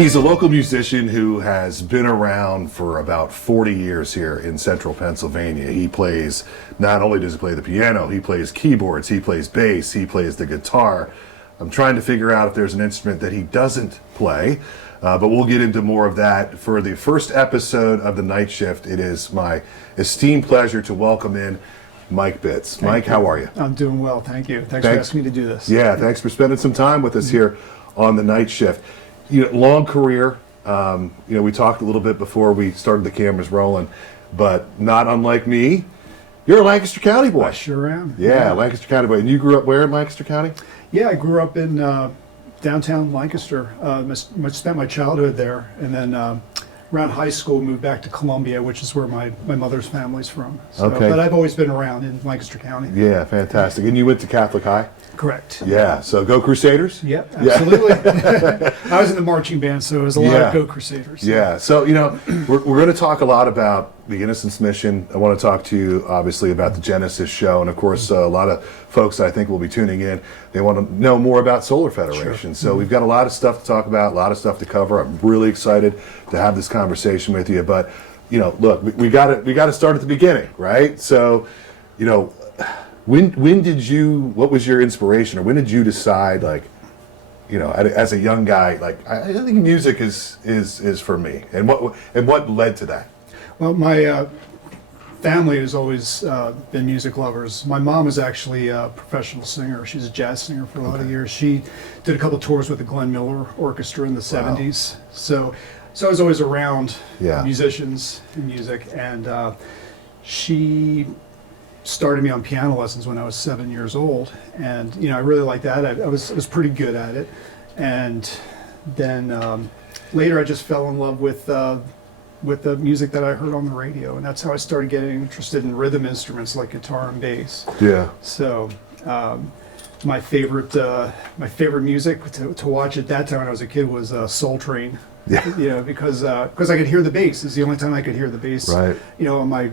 He's a local musician who has been around for about 40 years here in central Pennsylvania. He plays, not only does he play the piano, he plays keyboards, he plays bass, he plays the guitar. I'm trying to figure out if there's an instrument that he doesn't play, but we'll get into more of that. For the first episode of The Night Shift, it is my esteemed pleasure to welcome in Mike Bitts. Mike, how are you? I'm doing well, thank you. Thanks for asking me to do this. Yeah, thanks for spending some time with us here on The Night Shift. You know, long career. We talked a little bit before we started the cameras rolling, but not unlike me, you're a Lancaster County boy. I sure am. Yeah, Lancaster County boy. And you grew up where in Lancaster County? Yeah, I grew up in downtown Lancaster. Spent my childhood there, and then around high school moved back to Columbia, which is where my mother's family's from. So, Okay. But I've always been around in Lancaster County. Yeah, fantastic. And you went to Catholic High? Correct. Yeah, so go Crusaders? Yep, absolutely. I was in the marching band, so it was a lot of Go Crusaders. Yeah, so, we're going to talk a lot about the Innocence Mission. I want to talk to you, obviously, about the Genesis show. And, of course, a lot of folks I think will be tuning in. They want to know more about Solar Federation. Sure. So we've got a lot of stuff to talk about, a lot of stuff to cover. I'm really excited to have this conversation with you. But, look, we got to start at the beginning, right? So, when did you, what was your inspiration, or when did you decide, as a young guy, I think music is for me, and what led to that? Well, my family has always been music lovers. My mom is actually a professional singer. She's a jazz singer for a lot of years. She did a couple tours with the Glenn Miller Orchestra in the 70s. So I was always around musicians and music, and she started me on piano lessons when I was 7 years old, and I really liked that. I was pretty good at it, and then later I just fell in love with the music that I heard on the radio, and that's how I started getting interested in rhythm instruments like guitar and bass. Yeah. So my favorite music to watch at that time when I was a kid was Soul Train. Yeah. Because I could hear the bass. It's the only time I could hear the bass. Right. On my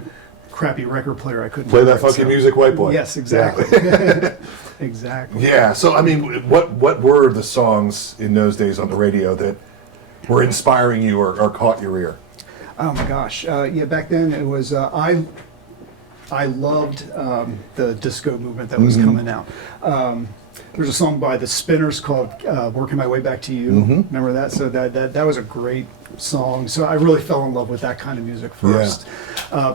crappy record player, I couldn't play that funky music, white boy. Yes, exactly. Exactly. Yeah. So what were the songs in those days on the radio that were inspiring you or caught your ear? Oh my gosh. Back then it was I loved the disco movement that was coming out. There's a song by the Spinners called "Working My Way Back to You." Remember that? So that was a great song. So I really fell in love with that kind of music first,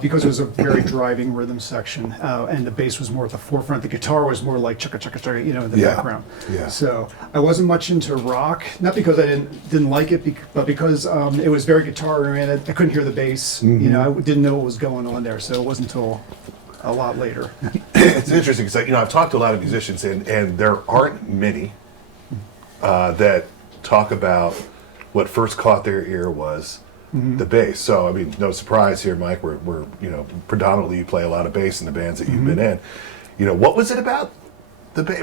because it was a very driving rhythm section, and the bass was more at the forefront. The guitar was more like chugga chugga chugga, in the background. Yeah. So I wasn't much into rock, not because I didn't like it, but because it was very guitar oriented. I couldn't hear the bass. I didn't know what was going on there. So it wasn't until a lot later. It's interesting because I've talked to a lot of musicians, and there aren't many that talk about what first caught their ear was the bass. So no surprise here, Mike. We're predominantly you play a lot of bass in the bands that you've been in. What was it about the bass?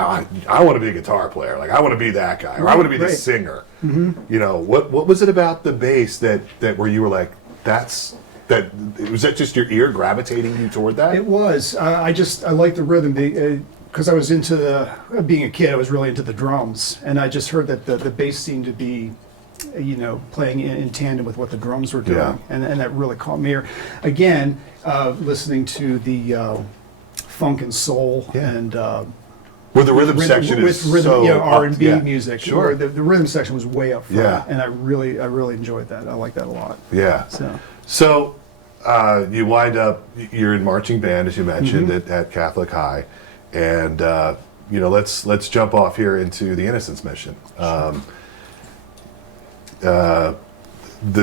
I want to be a guitar player. I want to be that guy, or I want to be the singer. What was it about the bass that where you were like, was that just your ear gravitating you toward that? It was. I liked the rhythm because I was into being a kid. I was really into the drums, and I just heard that the bass seemed to be, playing in tandem with what the drums were doing, and that really caught me here. Again, listening to the funk and soul and. Where the rhythm section is rhythm, so R&B music. Sure. The rhythm section was way up front, Yeah. and I really enjoyed that. I like that a lot. Yeah. So you wind up, you're in marching band, as you mentioned, at Catholic High, and let's jump off here into the Innocence Mission. The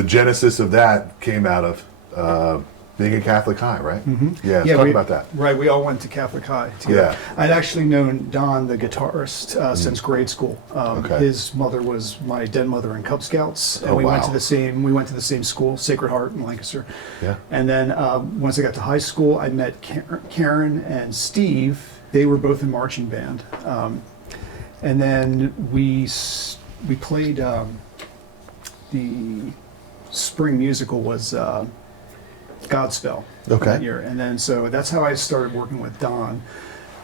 genesis of that came out of being at Catholic High, right? Yeah. Talk about that. Right. We all went to Catholic High together. Yeah. I'd actually known Don, the guitarist, since grade school. His mother was my den mother in Cub Scouts, and we went to the same school, Sacred Heart in Lancaster. Yeah. And then once I got to high school, I met Karen and Steve. They were both in marching band, and then we played the spring musical was. Godspell that year, and then so that's how I started working with Don.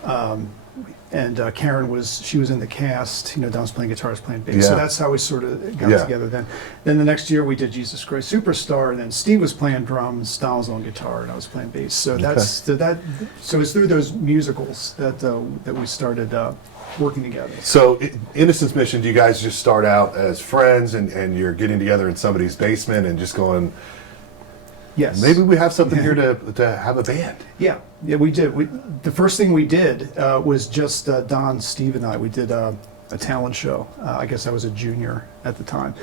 And Karen was in the cast. Don was playing guitar, I was playing bass. So Yeah. that's how we sort of got Yeah. together then. Then the next year we did Jesus Christ Superstar, and then Steve was playing drums, Don was on guitar, and I was playing bass. So so it's through those musicals that we started working together. So, Innocence Mission, do you guys just start out as friends and you're getting together in somebody's basement and just going, Yes. maybe we have something here to have a band? Yeah, we did. The first thing we did was just Don, Steve, and I. We did a talent show. I guess I was a junior at the time.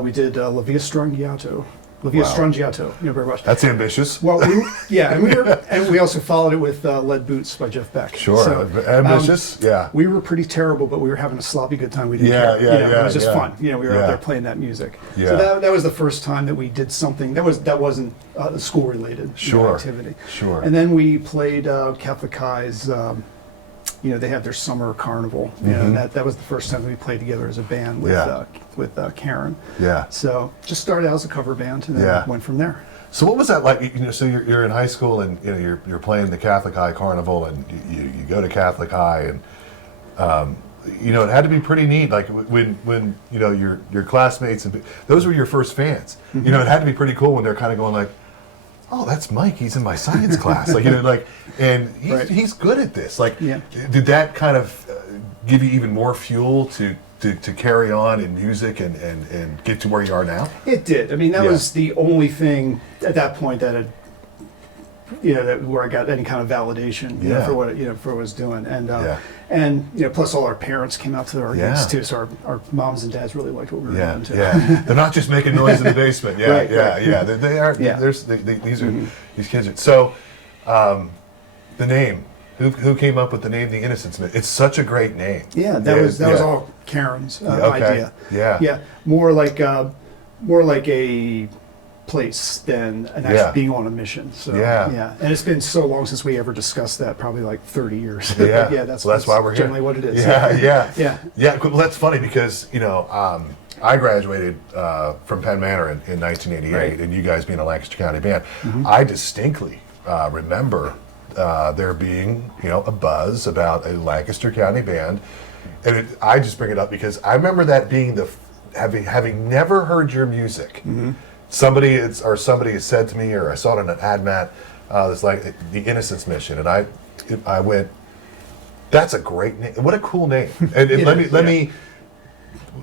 We did La Via Strangiato. La Via Wow. Strangiato, very much. That's ambitious. Well, and we also followed it with Lead Boots by Jeff Beck. Sure. So, ambitious, yeah. we were pretty terrible, but we were having a sloppy good time. We didn't Yeah, care. yeah, It was just yeah. fun. We were Yeah. out there playing that music. Yeah. So that was the first time that we did something that wasn't school related Sure. activity. Sure. And then we played Catholic High's. They had their summer carnival. And that was the first time we played together as a band with Karen. Yeah. So just started out as a cover band and then Yeah. went from there. So what was that like? So you're in high school and you're playing the Catholic High Carnival and you go to Catholic High and it had to be pretty neat. Like when your classmates and those were your first fans. It had to be pretty cool when they're kind of going like, oh, that's Mike. He's in my science class. And he's good at this. Did that kind of give you even more fuel to carry on in music and get to where you are now? It did. I mean, that was the only thing at that point that had, where I got any kind of validation for what I was doing, and plus all our parents came out to our gigs too, so our moms and dads really liked what we were doing too. They're not just making noise in the basement. Right. They are. Yeah. These kids are. So, the name. Who came up with the name The Innocence Mission? It's such a great name. Yeah, that was all Karen's idea. Yeah. More like a place than an actually being on a mission. So and it's been so long since we ever discussed that, probably like 30 years. That's why we're here. Generally what it is. Yeah. Well, that's funny because I graduated from Penn Manor in 1988, and you guys being a Lancaster County band, I distinctly remember there being a buzz about a Lancaster County band, and I just bring it up because I remember that being having never heard your music. Somebody has said to me, or I saw it on an ad mat, it's like the Innocence Mission, and I went, that's a great name. What a cool name. And let me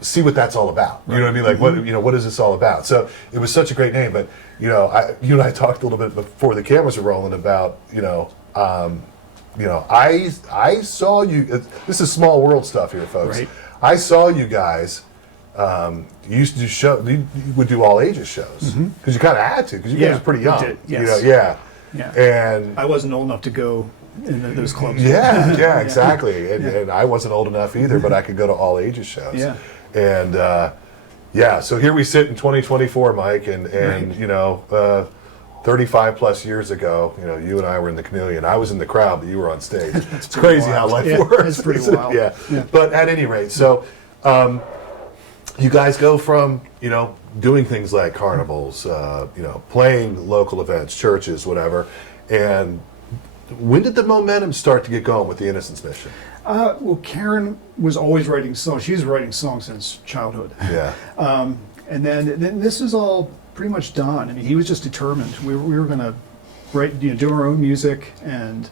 see what that's all about. You know what I mean? Like what is this all about? So it was such a great name, but you and I talked a little bit before the cameras were rolling about I saw you. This is small world stuff here, folks. Right. I saw you guys. You used to do you would do all ages shows because you kind of had to because you guys were pretty young. We did, yes. And I wasn't old enough to go in those clubs. Yeah, exactly. And I wasn't old enough either, but I could go to all ages shows. Yeah. And so here we sit in 2024, Mike, and 35 plus years ago, you and I were in the Chameleon. I was in the crowd, but you were on stage. It's crazy how life works. It's pretty wild. Yeah. But at any rate, so you guys go from doing things like carnivals, playing local events, churches, whatever, and when did the momentum start to get going with the Innocence Mission? Well, Karen was always writing songs. She was writing songs since childhood. Yeah. And then this is all pretty much done. I mean, he was just determined. We were going to write, do our own music and,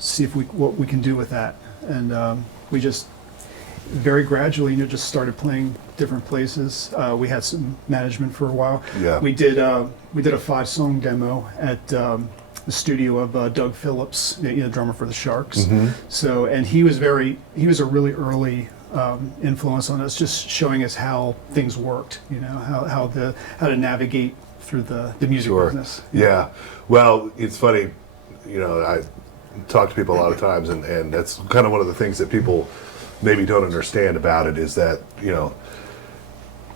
see what we can do with that. And we just very gradually, just started playing different places. We had some management for a while. Yeah. We did a 5-song demo at the studio of Doug Phillips, drummer for the Sharks. So, and he was a really early influence on us, just showing us how things worked, how to navigate through the music business. Yeah. Well, it's funny, I talk to people a lot of times, and that's kind of one of the things that people maybe don't understand about it is that,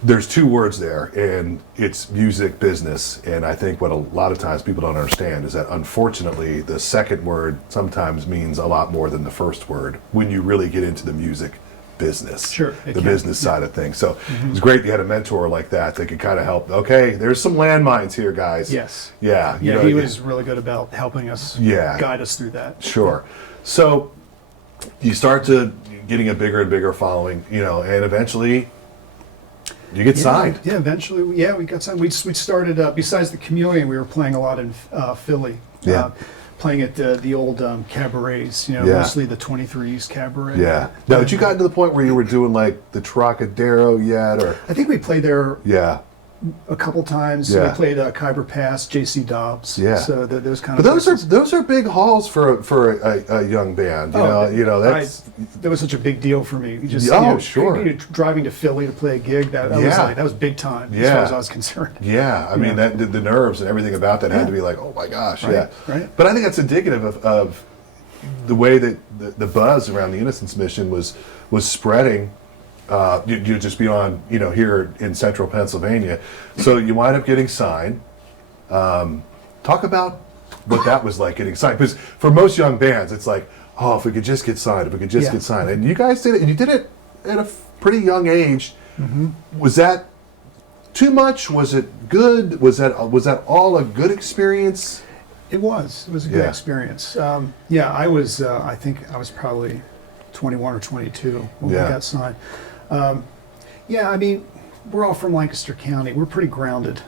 there's two words there, and it's music business. And I think what a lot of times people don't understand is that unfortunately the second word sometimes means a lot more than the first word when you really get into the music business, Sure, it the can. business side of things. So it's great you had a mentor like that could kind of help. Okay, there's some landmines here, guys. Yes. Yeah. Yeah, he was really good about helping us guide us through that. Sure. So you start to getting a bigger and bigger following, and eventually you get signed. Yeah, eventually, we got signed. We started, besides the Chameleon, we were playing a lot in Philly. Yeah. Playing at the old cabarets, mostly the 23's cabaret. Yeah. Now, had you gotten to the point where you were doing like the Trocadero yet, or? I think we played there Yeah. a couple times. Yeah. We played Khyber Pass, J.C. Dobbs. Yeah. So those kind But of those are big halls for a young band. That's that was such a big deal for me. You just, sure. Driving to Philly to play a gig, that was big time as far as I was concerned. Yeah, I mean that the nerves and everything about that had to be like, oh my gosh, Right. But I think that's indicative of the way that the buzz around the Innocence Mission was spreading. You just beyond here in central Pennsylvania, so you wind up getting signed. Talk about what that was like getting signed, because for most young bands, it's like, oh, if we could just get signed, get signed, and you guys did it, and you did it at a pretty young age. Mm-hmm. Was that too much? Was it good? Was that all a good experience? It was a good experience. I was. I think I was probably 21 or 22 when we got signed. I mean, we're all from Lancaster County. We're pretty grounded.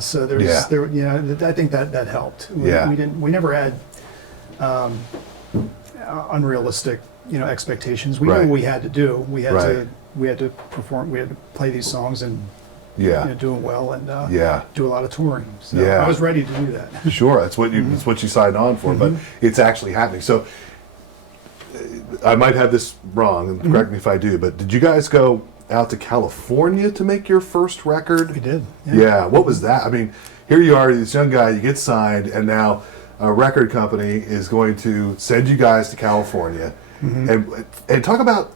So I think that helped. We never had unrealistic, expectations. We knew what we had to do. We had to perform. We had to play these songs and do them well and do a lot of touring. So I was ready to do that. Sure, that's what you signed on for, but it's actually happening. So I might have this wrong, and correct me if I do, but did you guys go out to California to make your first record? We did. Yeah. What was that? I mean, here you are, this young guy, you get signed, and now a record company is going to send you guys to California. And talk about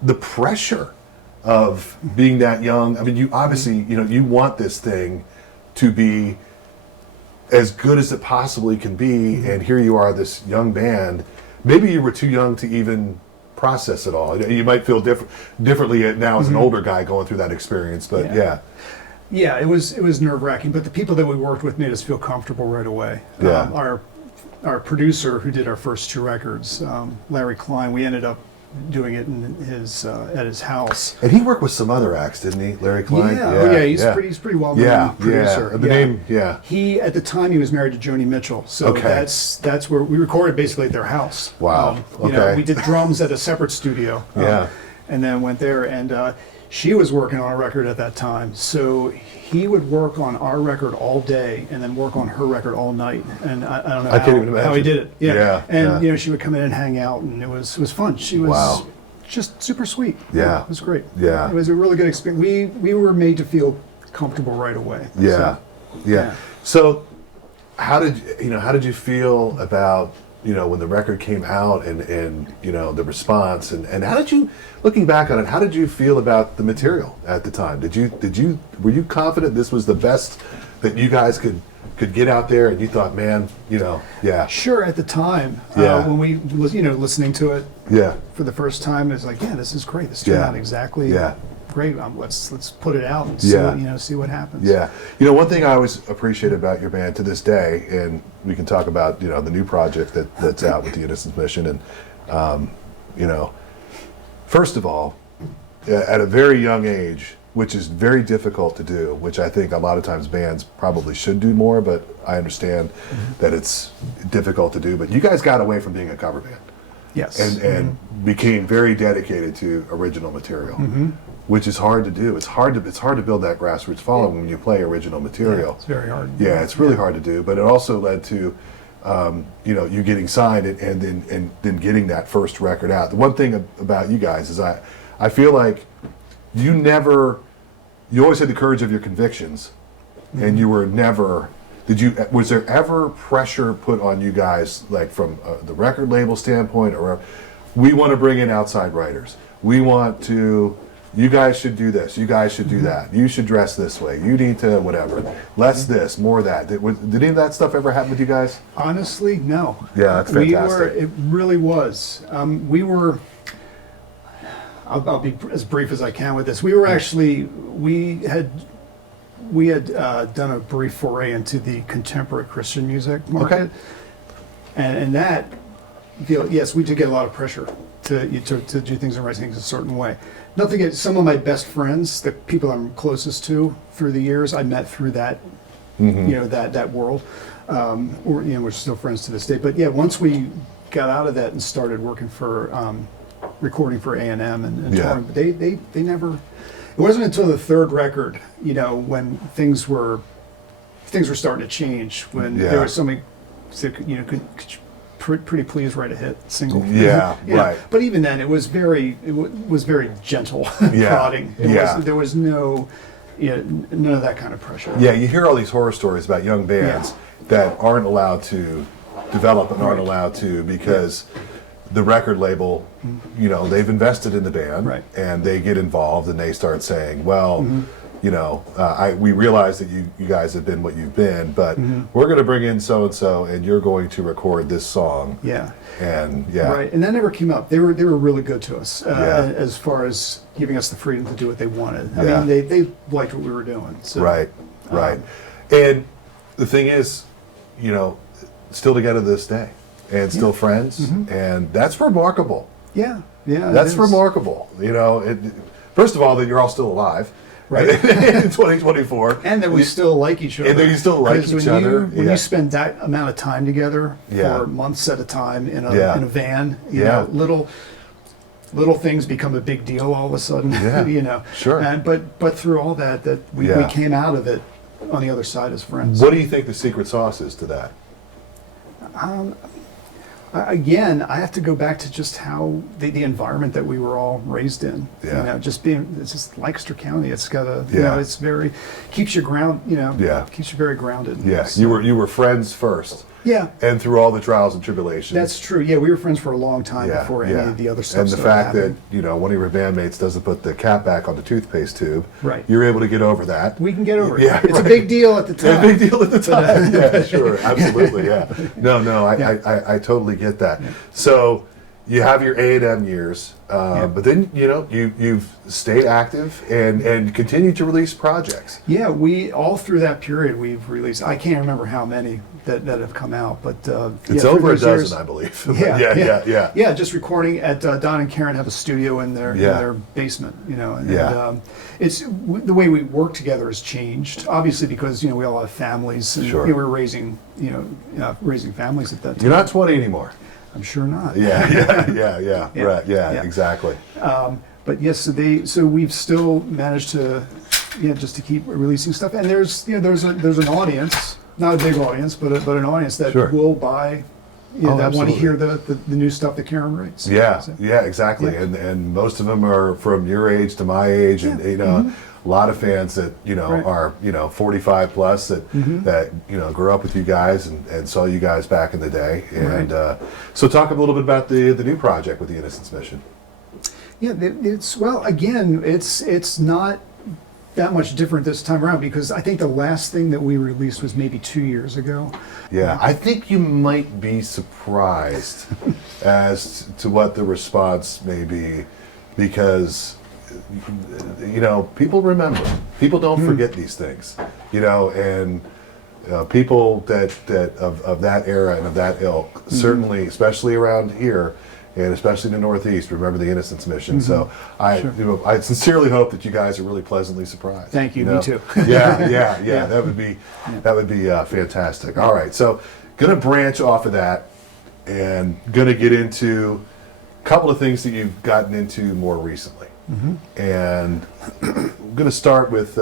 the pressure of being that young. I mean, you obviously, you want this thing to be as good as it possibly can be, and here you are, this young band. Maybe you were too young to even process it all. You might feel differently now as an older guy going through that experience, but it was nerve-wracking, but the people that we worked with made us feel comfortable right away. Our producer who did our first two records, Larry Klein, we ended up doing it in at his house. And he worked with some other acts, didn't he, Larry Klein? He's pretty well known producer. The name, He at the time he was married to Joni Mitchell, so that's where we recorded basically at their house. Wow. We did drums at a separate studio. And then went there, and she was working on a record at that time, so he would work on our record all day and then work on her record all night. And I don't know can't even imagine how he did it. And she would come in and hang out, and it was fun. She was just super sweet. Yeah, it was great. Yeah, it was a really good experience. We were made to feel comfortable right away. So how did you feel about when the record came out and the response and how did you, looking back on it, how did you feel about the material at the time? Were you confident this was the best that you guys could get out there, and you thought, man, Sure, at the time, when we listening to it for the first time, it's like, this is great. This turned out exactly great. Let's put it out and see what happens. One thing I always appreciate about your band to this day, and we can talk about the new project that's out with the Innocence Mission, and first of all, at a very young age, which is very difficult to do, which I think a lot of times bands probably should do more, but I understand that it's difficult to do. But you guys got away from being a cover band. Yes. And became very dedicated to original material, which is hard to do. It's hard to build that grassroots following when you play original material. It's very hard. Yeah, it's really hard to do. But it also led to you getting signed and then getting that first record out. The one thing about you guys is I feel like you always had the courage of your convictions, and you were never. Was there ever pressure put on you guys, like from the record label standpoint, or we want to bring in outside writers? You guys should do this. You guys should do that. You should dress this way. You need to whatever. Less this, more that. Did any of that stuff ever happen with you guys? Honestly, no. Yeah, that's fantastic. It really was. We were. I'll be as brief as I can with this. We were actually, we had done a brief foray into the contemporary Christian music market. Okay. And that, yes, we did get a lot of pressure to do things and write things a certain way. Nothing against some of my best friends, the people I'm closest to through the years, I met through that, that world. We're still friends to this day. But yeah, once we got out of that and started working for, recording for A&M and touring, they never, it wasn't until the third record, when things were starting to change, when there was somebody, could pretty please write a hit single. Yeah, right. But even then, it was very gentle prodding. There was no, none of that kind of pressure. Yeah, you hear all these horror stories about young bands that aren't allowed to develop and aren't allowed to because the record label, they've invested in the band and they get involved and they start saying, well, we realize that you guys have been what you've been, but we're going to bring in so-and-so and you're going to record this song. Yeah. And Right, and that never came up. They were really good to us as far as giving us the freedom to do what they wanted. I mean, they liked what we were doing. So, right. And the thing is, still together this day and still friends, and that's remarkable. Yeah. That's remarkable. First of all, that you're all still alive. Right. In 2024. And that we still like each other. And that you still like each other. When you spend that amount of time together for months at a time in a van, little things become a big deal all of a sudden. Sure. And but through all that we came out of it on the other side as friends. What do you think the secret sauce is to that? Again, I have to go back to just how the environment that we were all raised in. Yeah. It's just Lancaster County. It's got a, it's very, keeps you keeps you very grounded. Yeah, So, you were friends first. Yeah. And through all the trials and tribulations. That's true. Yeah, we were friends for a long time before any of the other stuff And the fact happening. that, one of your bandmates doesn't put the cap back on the toothpaste tube. Right. You're able to get over that. We can get over it. Yeah, It's a big deal at the time. A big deal at the time. Yeah, sure. Absolutely, yeah. No, I totally get that. Yeah. So you have your A&M years, but then, you've stayed active and continued to release projects. Yeah, we, all through that period, we've released, I can't remember how many that have come out, but it's over a dozen, I believe. Yeah, just recording at Don and Karen have a studio in their basement, and it's the way we work together has changed, obviously because we all have families and we're raising raising families at that time. You're not 20 anymore. I'm sure not. Yeah. Right. Yeah. Exactly. But yes, so we've still managed to just to keep releasing stuff, and there's an audience. Not a big audience, but an audience that will buy, that want to hear the new stuff that Karen writes. Yeah, So, exactly. Yeah. And most of them are from your age to my age, and a lot of fans that are 45 plus that grew up with you guys and saw you guys back in the day. And so talk a little bit about the new project with the Innocence Mission. Yeah, it's not that much different this time around because I think the last thing that we released was maybe 2 years ago. Yeah, I think you might be surprised as to what the response may be because people remember. People don't forget these things. And people that of that era and of that ilk, certainly, especially around here, and especially in the Northeast, remember the Innocence Mission. So I sincerely hope that you guys are really pleasantly surprised. Thank you. Me too. Yeah. That would be fantastic. All right, so gonna branch off of that and gonna get into a couple of things that you've gotten into more recently. And I'm gonna start with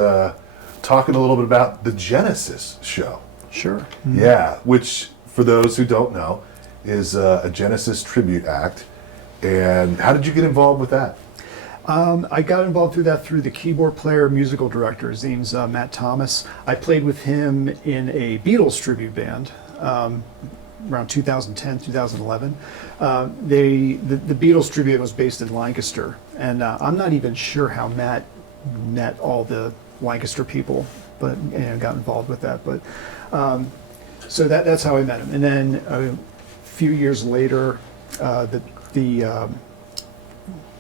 talking a little bit about the Genesis show. Sure. Yeah, which for those who don't know, is a Genesis tribute act. And how did you get involved with that? I got involved through the keyboard player, musical director. His name's Matt Thomas. I played with him in a Beatles tribute band around 2010, 2011. The Beatles tribute was based in Lancaster, and I'm not even sure how Matt met all the Lancaster people, but got involved with that. But so that's how I met him. And then few years later, the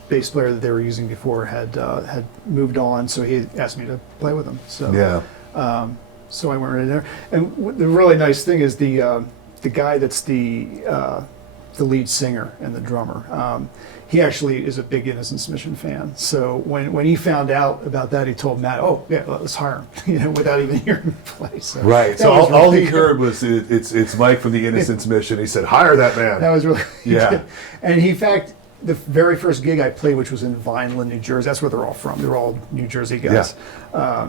bass player that they were using before had moved on, so he asked me to play with him. So so I went right in there. And the really nice thing is the guy that's the lead singer and the drummer. He actually is a big Innocence Mission fan. So when he found out about that, he told Matt, "Oh yeah, let's hire him," without even hearing him play. So right. So all he heard was it's Mike from the Innocence Mission. He said, "Hire that man." That was really yeah. And he, in fact, the very first gig I played, which was in Vineland, New Jersey. That's where they're all from. They're all New Jersey guys. Yeah.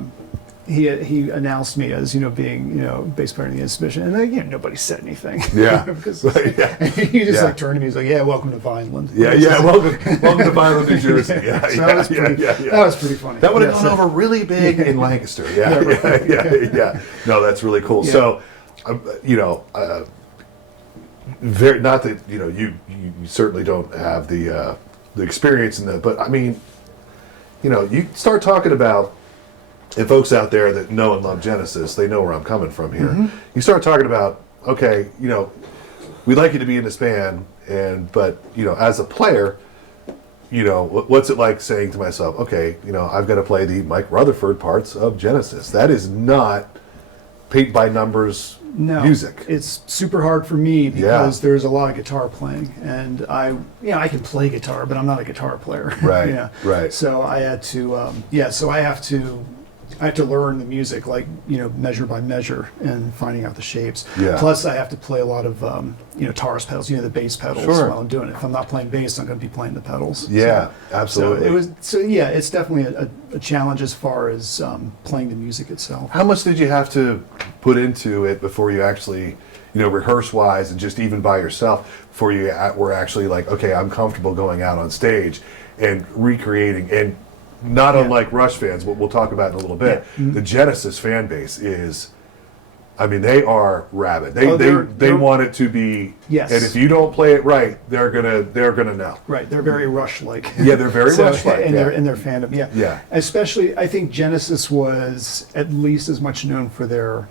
He announced me as being bass player in the Innocence Mission, and nobody said anything. Yeah, because yeah. And he just like turned to me. He's like, "Yeah, welcome to Vineland." Yeah, yeah, welcome to Vineland, New Jersey. Yeah, So yeah, that was pretty funny. That would have gone over really big in Lancaster. Yeah. No, that's really cool. Yeah. So, very not that you certainly don't have the experience in that, but I mean, you start talking about. And folks out there that know and love Genesis, they know where I'm coming from here. Mm-hmm. You start talking about, okay, we'd like you to be in this band, but as a player, what's it like saying to myself, okay, I've got to play the Mike Rutherford parts of Genesis. That is not paint by numbers music. It's super hard for me because there's a lot of guitar playing, and I can play guitar, but I'm not a guitar player. Right. Right. So I had to, so I have to learn the music, like, measure by measure and finding out the shapes. Yeah. Plus, I have to play a lot of, Taurus pedals, the bass pedals while I'm doing it. If I'm not playing bass, I'm going to be playing the pedals. Yeah, absolutely. So it's definitely a challenge as far as playing the music itself. How much did you have to put into it before you actually, rehearse-wise and just even by yourself, before you were actually like, okay, I'm comfortable going out on stage and recreating and not unlike Rush fans, what we'll talk about in a little bit, the Genesis fan base is, they are rabid. They want it to be, yes. And if you don't play it right, they're gonna know. Right, they're very Rush-like. Yeah, they're very Rush-like. In their fandom, Yeah. Especially, I think Genesis was at least as much known for their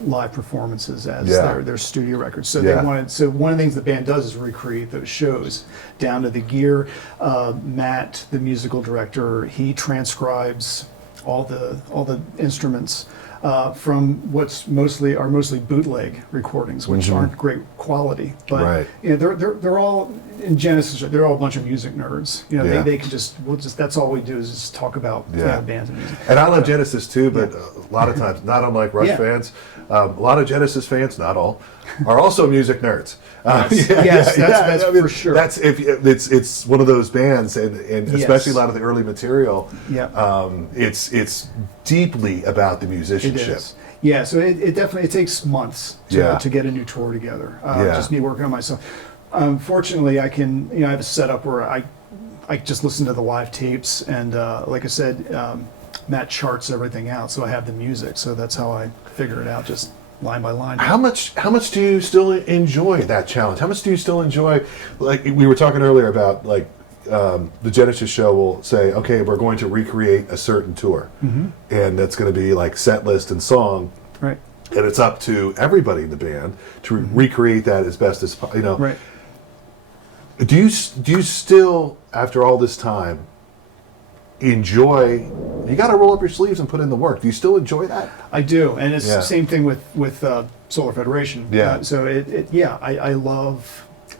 live performances as their studio records. So they wanted. So one of the things the band does is recreate those shows down to the gear. Matt, the musical director, he transcribes all the instruments from what's mostly bootleg recordings, which aren't great quality. But they're all in Genesis. They're all a bunch of music nerds. They can just that's all we do is just talk about bands and music. And I love Genesis too, but a lot of times, not unlike Rush fans, a lot of Genesis fans, not all, are also music nerds. That's for sure. That's it's one of those bands, and especially a lot of the early material. It's deeply about the musicianship. It is. Yeah, so it definitely takes months to get a new tour together. Just me working on myself. Fortunately, I can I have a setup where I just listen to the live tapes, and like I said, Matt charts everything out, so I have the music. So that's how I figure it out, just line by line. How much do you still enjoy that challenge? How much do you still enjoy, like we were talking earlier about, like the Genesis show will say, okay, we're going to recreate a certain tour, and that's going to be like set list and song, right? And it's up to everybody in the band to recreate that as best as Right. Do you still, after all this time, enjoy? You got to roll up your sleeves and put in the work. Do you still enjoy that? I do, and it's the same thing with Solar Federation. Yeah. So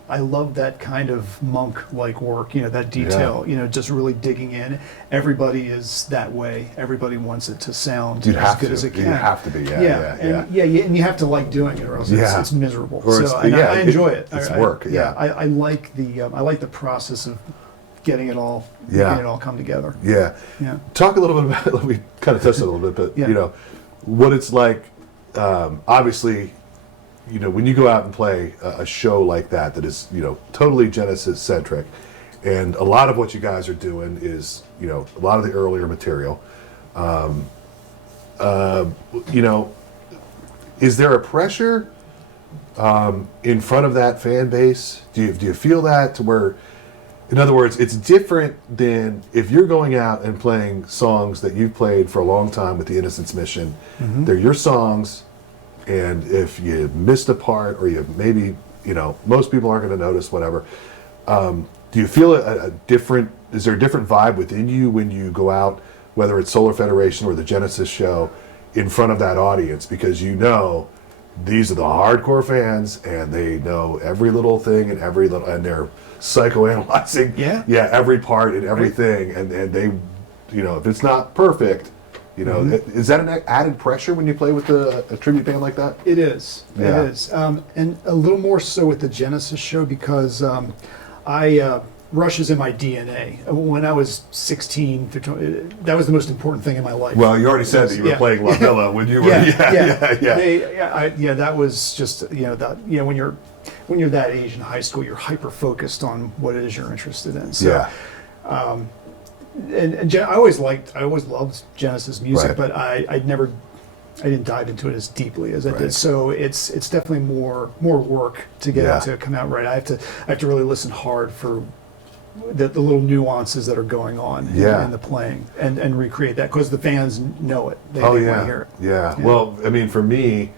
I love that kind of monk-like work. That detail. Just really digging in. Everybody is that way. Everybody wants it to sound as good as it can. You have to be. And you have to like doing it, or else it's miserable. I enjoy it. It's work. I like the process of getting it all come together. Yeah. Talk a little bit about. We kind of touched on it a little bit, but what it's like. Obviously, when you go out and play a show like that is totally Genesis centric, and a lot of what you guys are doing is a lot of the earlier material. Is there a pressure in front of that fan base? Do you feel that to where? In other words, it's different than if you're going out and playing songs that you've played for a long time with the Innocence Mission. They're your songs, and if you missed a part or you maybe, most people aren't going to notice, whatever. do you feel a different? Is there a different vibe within you when you go out, whether it's Solar Federation or the Genesis show, in front of that audience, because you know these are the hardcore fans and they know every little thing and and they're psychoanalyzing every part and everything, and they, if it's not perfect, is that an added pressure when you play with a tribute band like that? It is. Yeah. It is, and a little more so with the Genesis show because Rush is in my DNA. When I was 16 through 20, that was the most important thing in my life. Well, you already said that you were playing La Villa when you were. That was just when you're that age in high school, you're hyper focused on what it is you're interested in. So, and I always loved Genesis music, Right. but I didn't dive into it as deeply as I did. So it's definitely more work to get it to come out right. I have to really listen hard for the little nuances that are going on in the playing and recreate that because the fans know it. They want to hear it. Yeah. Well, I mean, for me,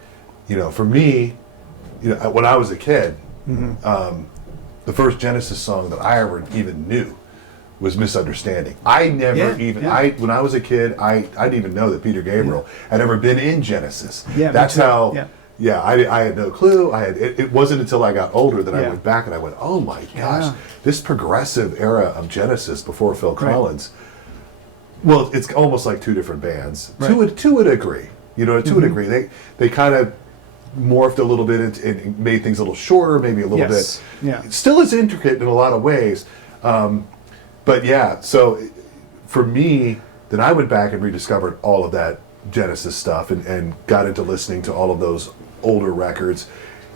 when I was a kid, the first Genesis song that I ever even knew was Misunderstanding. I never when I was a kid, I didn't even know that Peter Gabriel had ever been in Genesis. Yeah, that's how. Yeah. I had no clue. It wasn't until I got older that I went back and I went, oh my gosh, this progressive era of Genesis before Phil Collins. Well, it's almost like two different bands. Right. To a degree, to a degree, they kind of morphed a little bit and made things a little shorter, maybe a little bit. Yeah. It still is intricate in a lot of ways. But yeah, so for me, then I went back and rediscovered all of that Genesis stuff and got into listening to all of those older records.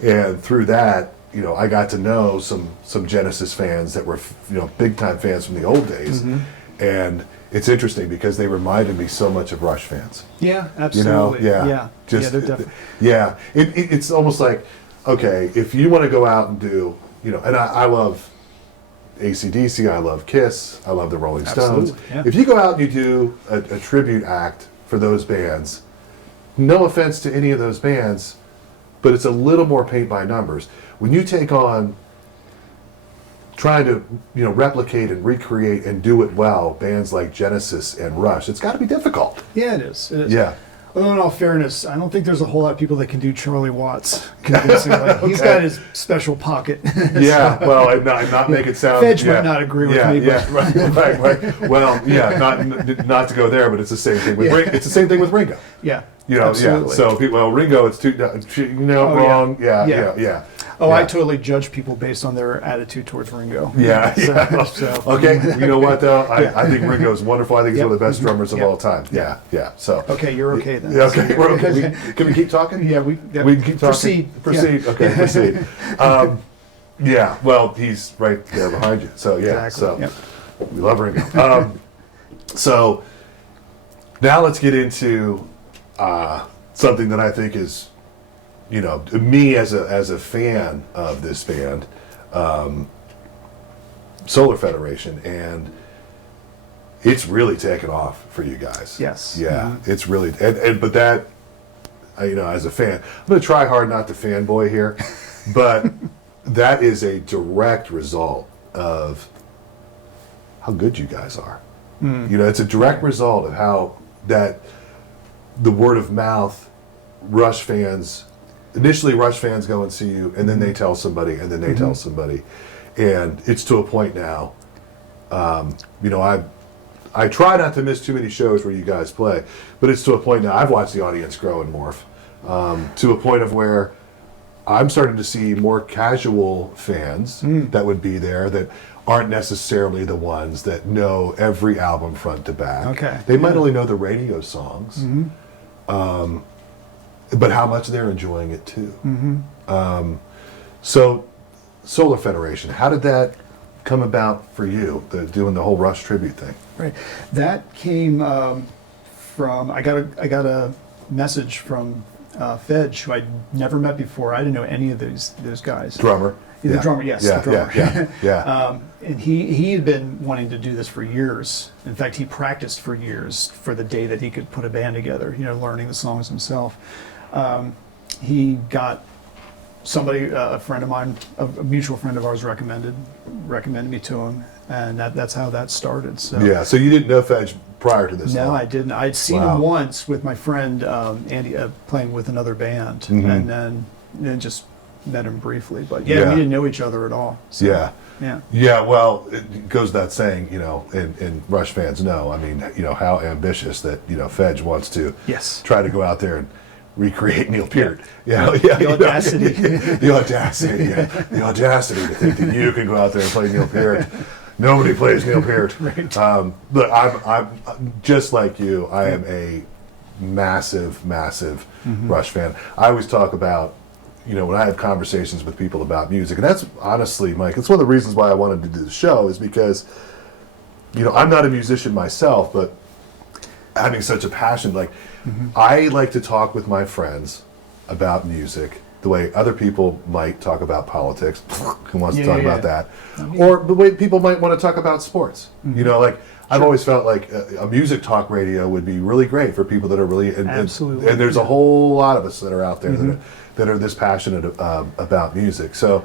And through that, I got to know some Genesis fans that were, big time fans from the old days. And it's interesting because they reminded me so much of Rush fans. Yeah, absolutely. They're definitely. Yeah, it's almost like, okay, if you want to go out and do, and I love AC/DC, I love Kiss, I love the Rolling Stones. Yeah. If you go out and you do a tribute act for those bands, no offense to any of those bands, but it's a little more paint by numbers. When you take on trying to replicate and recreate and do it well, bands like Genesis and Rush, it's got to be difficult. Yeah, it is. It is. Yeah. Although in all fairness, I don't think there's a whole lot of people that can do Charlie Watts convincingly. He's got his special pocket. Yeah, well, I'm not make it sound. Fedge might not agree with me. Yeah, right. Well, not to go there, but it's the same thing with it's the same thing with Ringo. Yeah, absolutely. So Ringo, it's too wrong. Yeah. Oh, I totally judge people based on their attitude towards Ringo. Yeah. So. Okay, you know what though? I think Ringo is wonderful. I think he's one of the best drummers of all time. Yeah. So. Okay, you're okay then. Yeah, okay, we're okay. Can we keep talking? Yeah, we can keep talking. Proceed. Yeah. Okay, proceed. Yeah. Well, he's right there behind you. So yeah. Exactly. So we love Ringo. So now let's get into something that I think is, me as a fan of this band, Solar Federation, and it's really taken off for you guys. Yes. Yeah, it's really, but that, as a fan, I'm going to try hard not to fanboy here, but that is a direct result of how good you guys are. It's a direct result of how that the word of mouth, Rush fans go and see you, and then they tell somebody, and then they tell somebody, and it's to a point now. I try not to miss too many shows where you guys play, but it's to a point now. I've watched the audience grow and morph to a point of where I'm starting to see more casual fans that would be there that aren't necessarily the ones that know every album front to back. Okay. They might only know the radio songs. But how much they're enjoying it too. So, Solar Federation, how did that come about for you, doing the whole Rush tribute thing? Right, that came from I got a message from Fedge, who I'd never met before. I didn't know any of those guys. Drummer. The drummer, yes, the drummer. Yeah. And he had been wanting to do this for years. In fact, he practiced for years for the day that he could put a band together, learning the songs himself. He got somebody, a friend of mine, a mutual friend of ours recommended me to him, and that's how that started. So Yeah. So you didn't know Fedge prior to this? no, though? I didn't. I'd seen Wow. him once with my friend Andy, playing with another band, and then just met him briefly. But yeah, Yeah. we didn't know each other at all. So, Yeah. yeah. Yeah, well, it goes that saying, and Rush fans know, I mean, how ambitious that, Fedge wants to Yes. try to go out there and recreate Neil Peart. Yeah, yeah. The audacity. The audacity, yeah. The audacity to think that you can go out there and play Neil Peart. Nobody plays Neil Peart. Right. But I'm just like you, I am a massive, massive Rush fan. I always talk about, when I have conversations with people about music, and that's honestly, Mike, it's one of the reasons why I wanted to do the show, is because, I'm not a musician myself, but having such a passion, like, I like to talk with my friends about music the way other people might talk about politics. Who wants to talk about that? Or the way people might want to talk about sports. I've always felt like a music talk radio would be really great for people that are really, Absolutely. and there's a whole lot of us that are out there that are this passionate about music. So,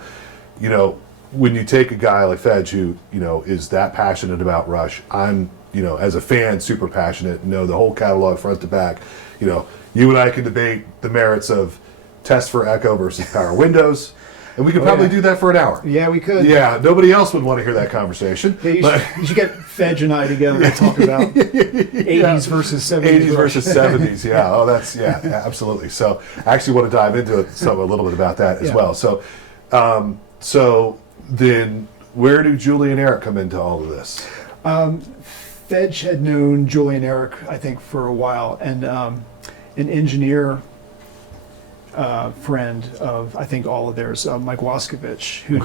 when you take a guy like Fedge who, is that passionate about Rush, I'm, as a fan, super passionate, know the whole catalog front to back. You and I can debate the merits of Test for Echo versus Power Windows, and we could probably do that for an hour. Yeah, we could. Yeah, nobody else would want to hear that conversation. Yeah, you should get Fedge and I together and talk about 80s versus 70s. 80s versus 70s, yeah. Oh, that's, yeah, absolutely. So I actually want to dive into it, a little bit about that as well. So, so then where do Julie and Eric come into all of this? Fedge had known Julie and Eric, I think, for a while, and an engineer friend of, I think, all of theirs, Mike Waskovich, who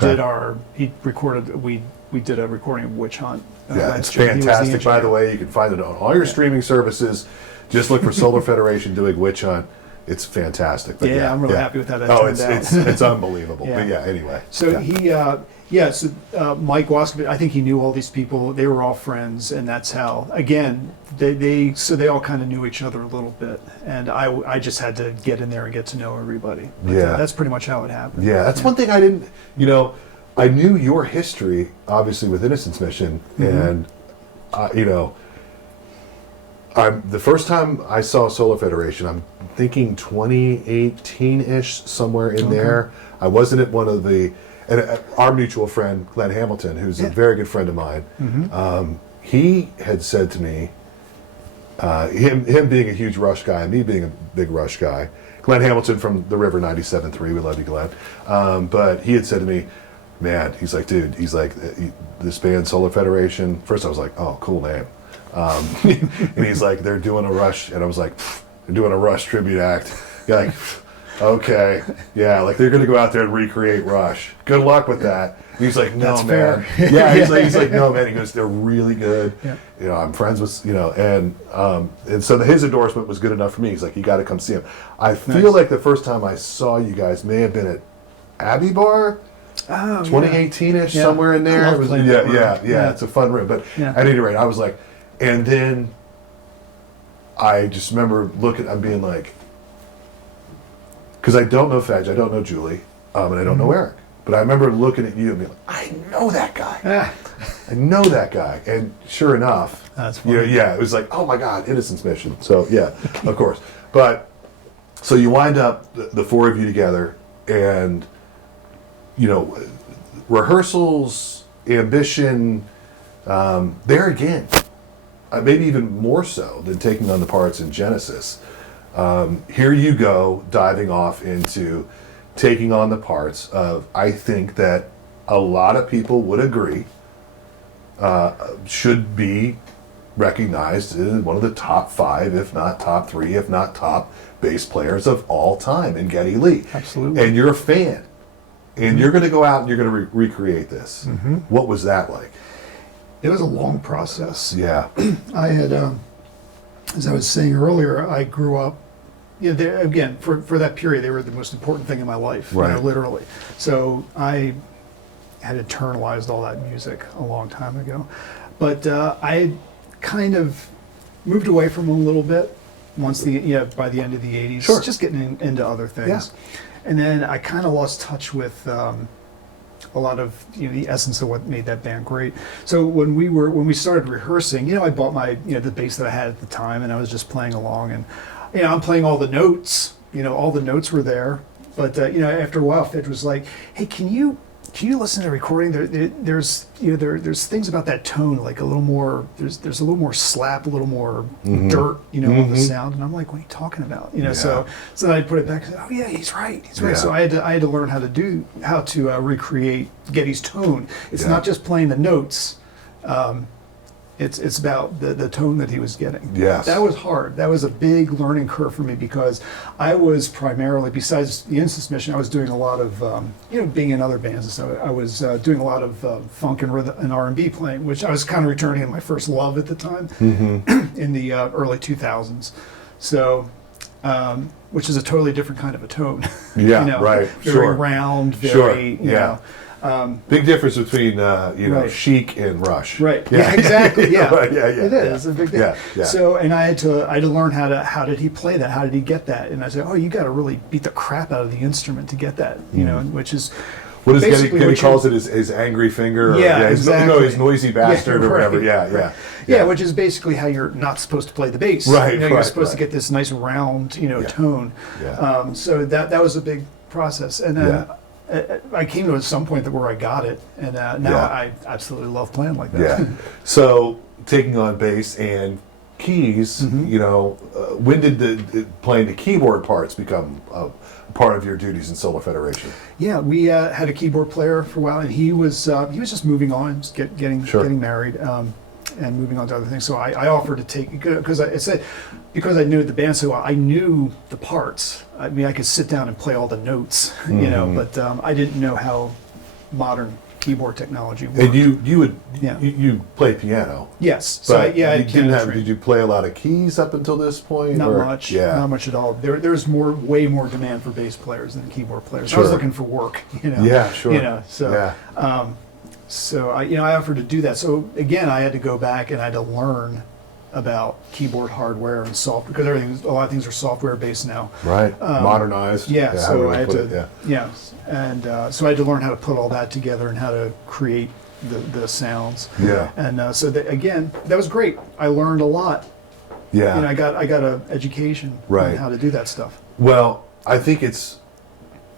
we did a recording of Witch Hunt. Yeah, it's fantastic, by the way. You can find it on all your streaming services. Just look for Solar Federation doing Witch Hunt. It's fantastic. But I'm really happy with how that turned out. It's unbelievable. But yeah, anyway. So Mike Waskovich, I think he knew all these people. They were all friends, and that's how, again, they all kind of knew each other a little bit. And I just had to get in there and get to know everybody. But, that's pretty much how it happened. Yeah, that's one thing I didn't, I knew your history, obviously, with Innocence Mission, and, the first time I saw Solar Federation, I'm thinking 2018-ish, somewhere in there. I wasn't at one of the, and our mutual friend, Glenn Hamilton, who's a very good friend of mine, he had said to me, him being a huge Rush guy, and me being a big Rush guy, Glenn Hamilton from the River 97.3, we love you, Glenn, but he had said to me, man, he's like, dude, he's like, this band, Solar Federation, first I was like, oh, cool name. And he's like, they're doing a Rush, and I was like, they're doing a Rush tribute act. You're like, okay, yeah, like they're gonna go out there and recreate Rush. Good luck with that. And he's like, no, That's man. fair. Yeah, he's like, no, man. He goes, they're really good. Yeah. I'm friends with, and so his endorsement was good enough for me. He's like, you got to come see him. I feel like the first time I saw you guys may have been at Abbey Bar. 2018-ish, somewhere in there. I love playing that room. Yeah, it's a fun room. But at any rate, I was like, and then I just remember I'm being like, because I don't know Fedge, I don't know Julie, and I don't know Eric. But I remember looking at you and being like, I know that guy. I know that guy. And sure enough, that's funny. It was like, oh my God, Innocence Mission. So yeah, of course. But so you wind up the four of you together, and rehearsals, ambition, there again, maybe even more so than taking on the parts in Genesis. Here you go, diving off into taking on the parts of, I think that a lot of people would agree, should be recognized as one of the top 5, if not top 3, if not top bass players of all time in Geddy Lee. Absolutely. And you're a fan. And you're going to go out and you're going to recreate this. What was that like? It was a long process. Yeah. I had, as I was saying earlier, I grew up, again, for that period, they were the most important thing in my life, right. Literally. So I had internalized all that music a long time ago. But I kind of moved away from them a little bit once by the end of the 80s, Sure. just getting into other things. And then I kind of lost touch with a lot of the essence of what made that band great. So when we started rehearsing, I bought my the bass that I had at the time, and I was just playing along, and I'm playing all the notes. All the notes were there, but after a while, Fitch was like, "Hey, can you listen to the recording? There's things about that tone, like a little more. There's a little more slap, a little more dirt, on the sound." And I'm like, "What are you talking about?" So then I put it back. And said, "Oh yeah, he's right. He's right." Yeah. So I had to learn how to recreate Geddy's tone. It's not just playing the notes. It's about the tone that he was getting. Yes. That was hard. That was a big learning curve for me because I was primarily, besides the Innocence Mission, I was doing a lot of, being in other bands. And so I was doing a lot of funk and rhythm and R&B playing, which I was kind of returning to my first love at the time in the early 2000s. So, which is a totally different kind of a tone. Yeah, right. Very round, very, big difference between Right. Chic and Rush. Right. Yeah. Exactly. Yeah. Right, yeah. It is. It's a big thing. Yeah. So, and I had to learn how did he play that? How did he get that? And I said, oh, you got to really beat the crap out of the instrument to get that. Which is What is basically Geddy what calls it his angry finger? Or, exactly. His noisy bastard or right, whatever. right. Yeah, which is basically how you're not supposed to play the bass. Right. You're supposed to get this nice round, tone. Yeah. So that was a big process, and then. I came to some point where I got it, and now I absolutely love playing like that. Yeah. So taking on bass and keys, when did playing the keyboard parts become a part of your duties in Solar Federation? Yeah, we had a keyboard player for a while, and he was just moving on, just getting married, and moving on to other things. So I offered to take, because I knew the band so well, I knew the parts. I mean, I could sit down and play all the notes, but I didn't know how modern keyboard technology worked. And you play piano. Yes. But I did you play a lot of keys up until this point? Not much. Yeah. Not much at all. There's way more demand for bass players than keyboard players. Sure. I was looking for work. Yeah, sure. So I offered to do that. So again, I had to go back and I had to learn about keyboard hardware and software, because a lot of things are software based now. Right. Modernized. Yeah. So I had to. Yeah. And so I had to learn how to put all that together and how to create the sounds. Yeah. And so again, that was great. I learned a lot. Yeah. I got an education on how to do that stuff. Well, I think it's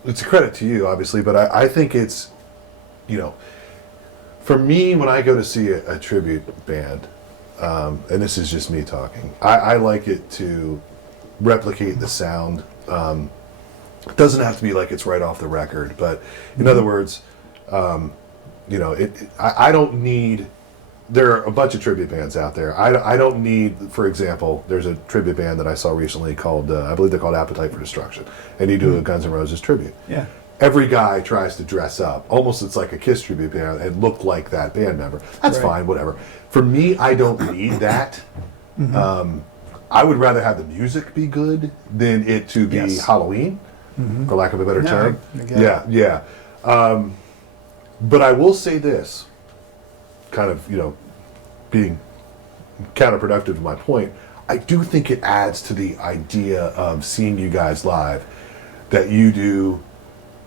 a credit to you, obviously, but I think it's, for me, when I go to see a tribute band, and this is just me talking, I like it to replicate the sound. It doesn't have to be like it's right off the record, but in other words, I don't need. There are a bunch of tribute bands out there. I don't need, for example, there's a tribute band that I saw recently called, I believe they're called Appetite for Destruction, and you do a Guns N' Roses tribute. Yeah. Every guy tries to dress up, almost it's like a Kiss tribute band, and look like that band member. That's fine, whatever. For me, I don't need that. I would rather have the music be good than it to be Halloween, for lack of a better term. Yeah. But I will say this, kind of, being counterproductive to my point, I do think it adds to the idea of seeing you guys live that you do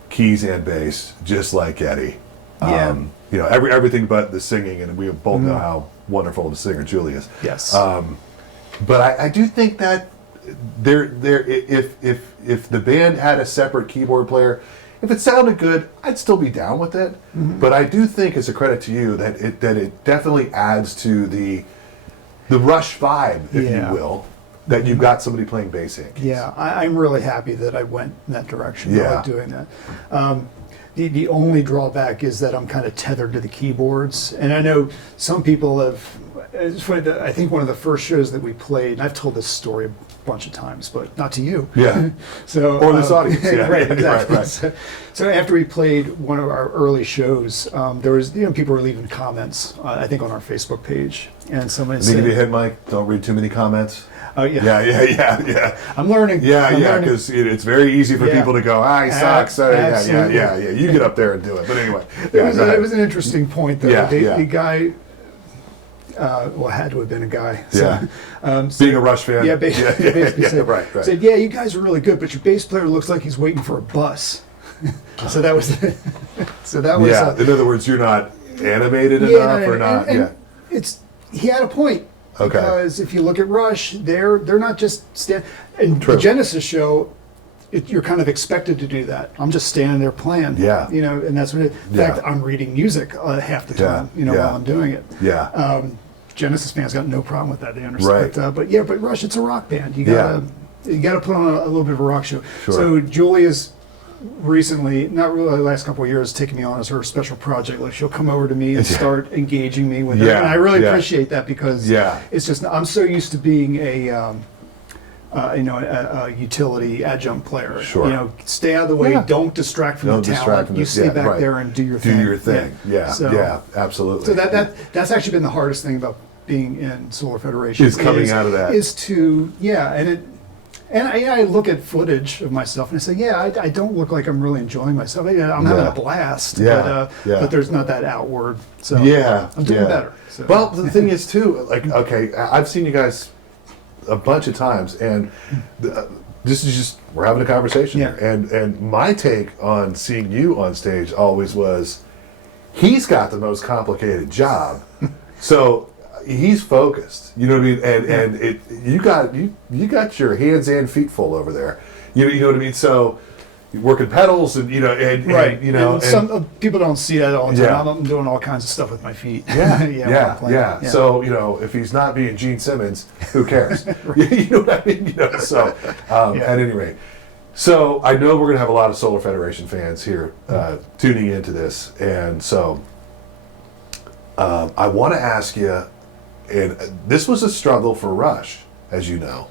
keys and bass just like Eddie. Everything but the singing, and we both know how wonderful of a singer Julie is. Yes. But I do think that if the band had a separate keyboard player, if it sounded good, I'd still be down with it. But I do think it's a credit to you that it definitely adds to the Rush vibe, if you will, that you've got somebody playing bass and keys. Yeah, I'm really happy that I went in that direction. Yeah. I like doing that. The only drawback is that I'm kind of tethered to the keyboards, and I know some people have. It's funny, I think one of the first shows that we played, and I've told this story a bunch of times, but not to you. Yeah. So or this audience. Yeah. Right. Exactly. Right. So after we played one of our early shows, there was people were leaving comments. I think on our Facebook page, and someone said, "Give me a head, Mike. Don't read too many comments." Oh yeah. Yeah. I'm learning. Yeah, because it's very easy for people to go, he sucks. Yeah. You get up there and do it. But anyway, it was an interesting point though. The guy. well, had to have been a guy. Yeah. So, Being a Rush fan. yeah, basically said, right. said, yeah, you guys are really good, but your bass player looks like he's waiting for a bus. So that was, Yeah. In other words, you're not animated yeah, enough, or not. Yeah. He had a point. Okay. Because if you look at Rush, they're not just in True. the Genesis show. You're kind of expected to do that. I'm just standing there playing. Yeah. You know, and that's what. In fact, I'm reading music half the time. Yeah. While I'm doing it. Yeah. Genesis fans got no problem with that. They understand. Right. But Rush, it's a rock band. You gotta put on a little bit of a rock show. Sure. So Julia's recently, not really the last couple of years, taken me on as her special project. Like she'll come over to me and start engaging me with it. Yeah. And I really appreciate that because Yeah. it's just, I'm so used to being a utility adjunct player. Sure. You know, stay out of the way. Yeah. Don't distract from Don't the distract talent. from You the- stay yeah, back right. there and do your Do thing. your thing. Yeah. So, Yeah. Absolutely. So that's actually been the hardest thing about being in Solar Federation. Is coming out of that. Is to and I look at footage of myself and I say, yeah, I don't look like I'm really enjoying myself. I'm having a blast, but there's not that outward. So I'm doing better. So. Well, the thing is too, like, okay, I've seen you guys a bunch of times, and this is just, we're having a conversation here. And my take on seeing you on stage always was, he's got the most complicated job, so he's focused. You know what I mean? And you got your hands and feet full over there. You know what I mean? So you're working pedals and and some people don't see that all the time. Yeah. I'm doing all kinds of stuff with my feet. Yeah. So if he's not being Gene Simmons, who cares? You know what I mean? So at any rate, so I know we're going to have a lot of Solar Federation fans here tuning into this, and so I want to ask you. And this was a struggle for Rush, as you know.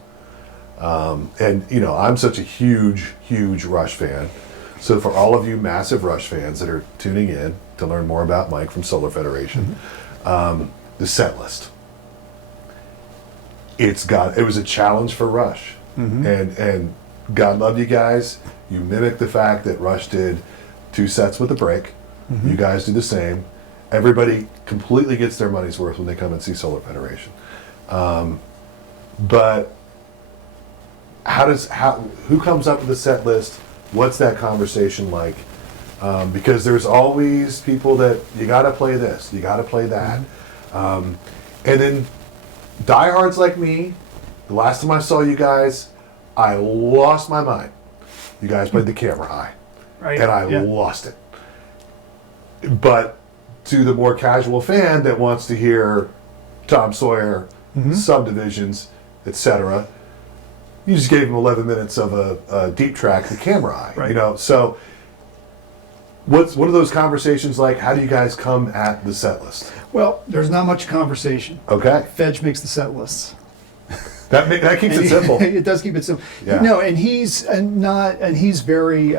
And, I'm such a huge Rush fan. So for all of you massive Rush fans that are tuning in to learn more about Mike from Solar Federation, the set list. It was a challenge for Rush. And God love you guys. You mimic the fact that Rush did 2 sets with a break. You guys do the same. Everybody completely gets their money's worth when they come and see Solar Federation. But who comes up with the set list? What's that conversation like? Because there's always people that you got to play this, you got to play that. And then diehards like me, the last time I saw you guys, I lost my mind. You guys played the Camera High, and I lost it. But to the more casual fan that wants to hear Tom Sawyer, subdivisions, etc., you just gave him 11 minutes of a deep track, the Camera High. Right. So what are those conversations like? How do you guys come at the set list? Well, there's not much conversation. Okay. Fedge makes the set lists. That keeps it simple. It does keep it simple. Yeah. No, and he's very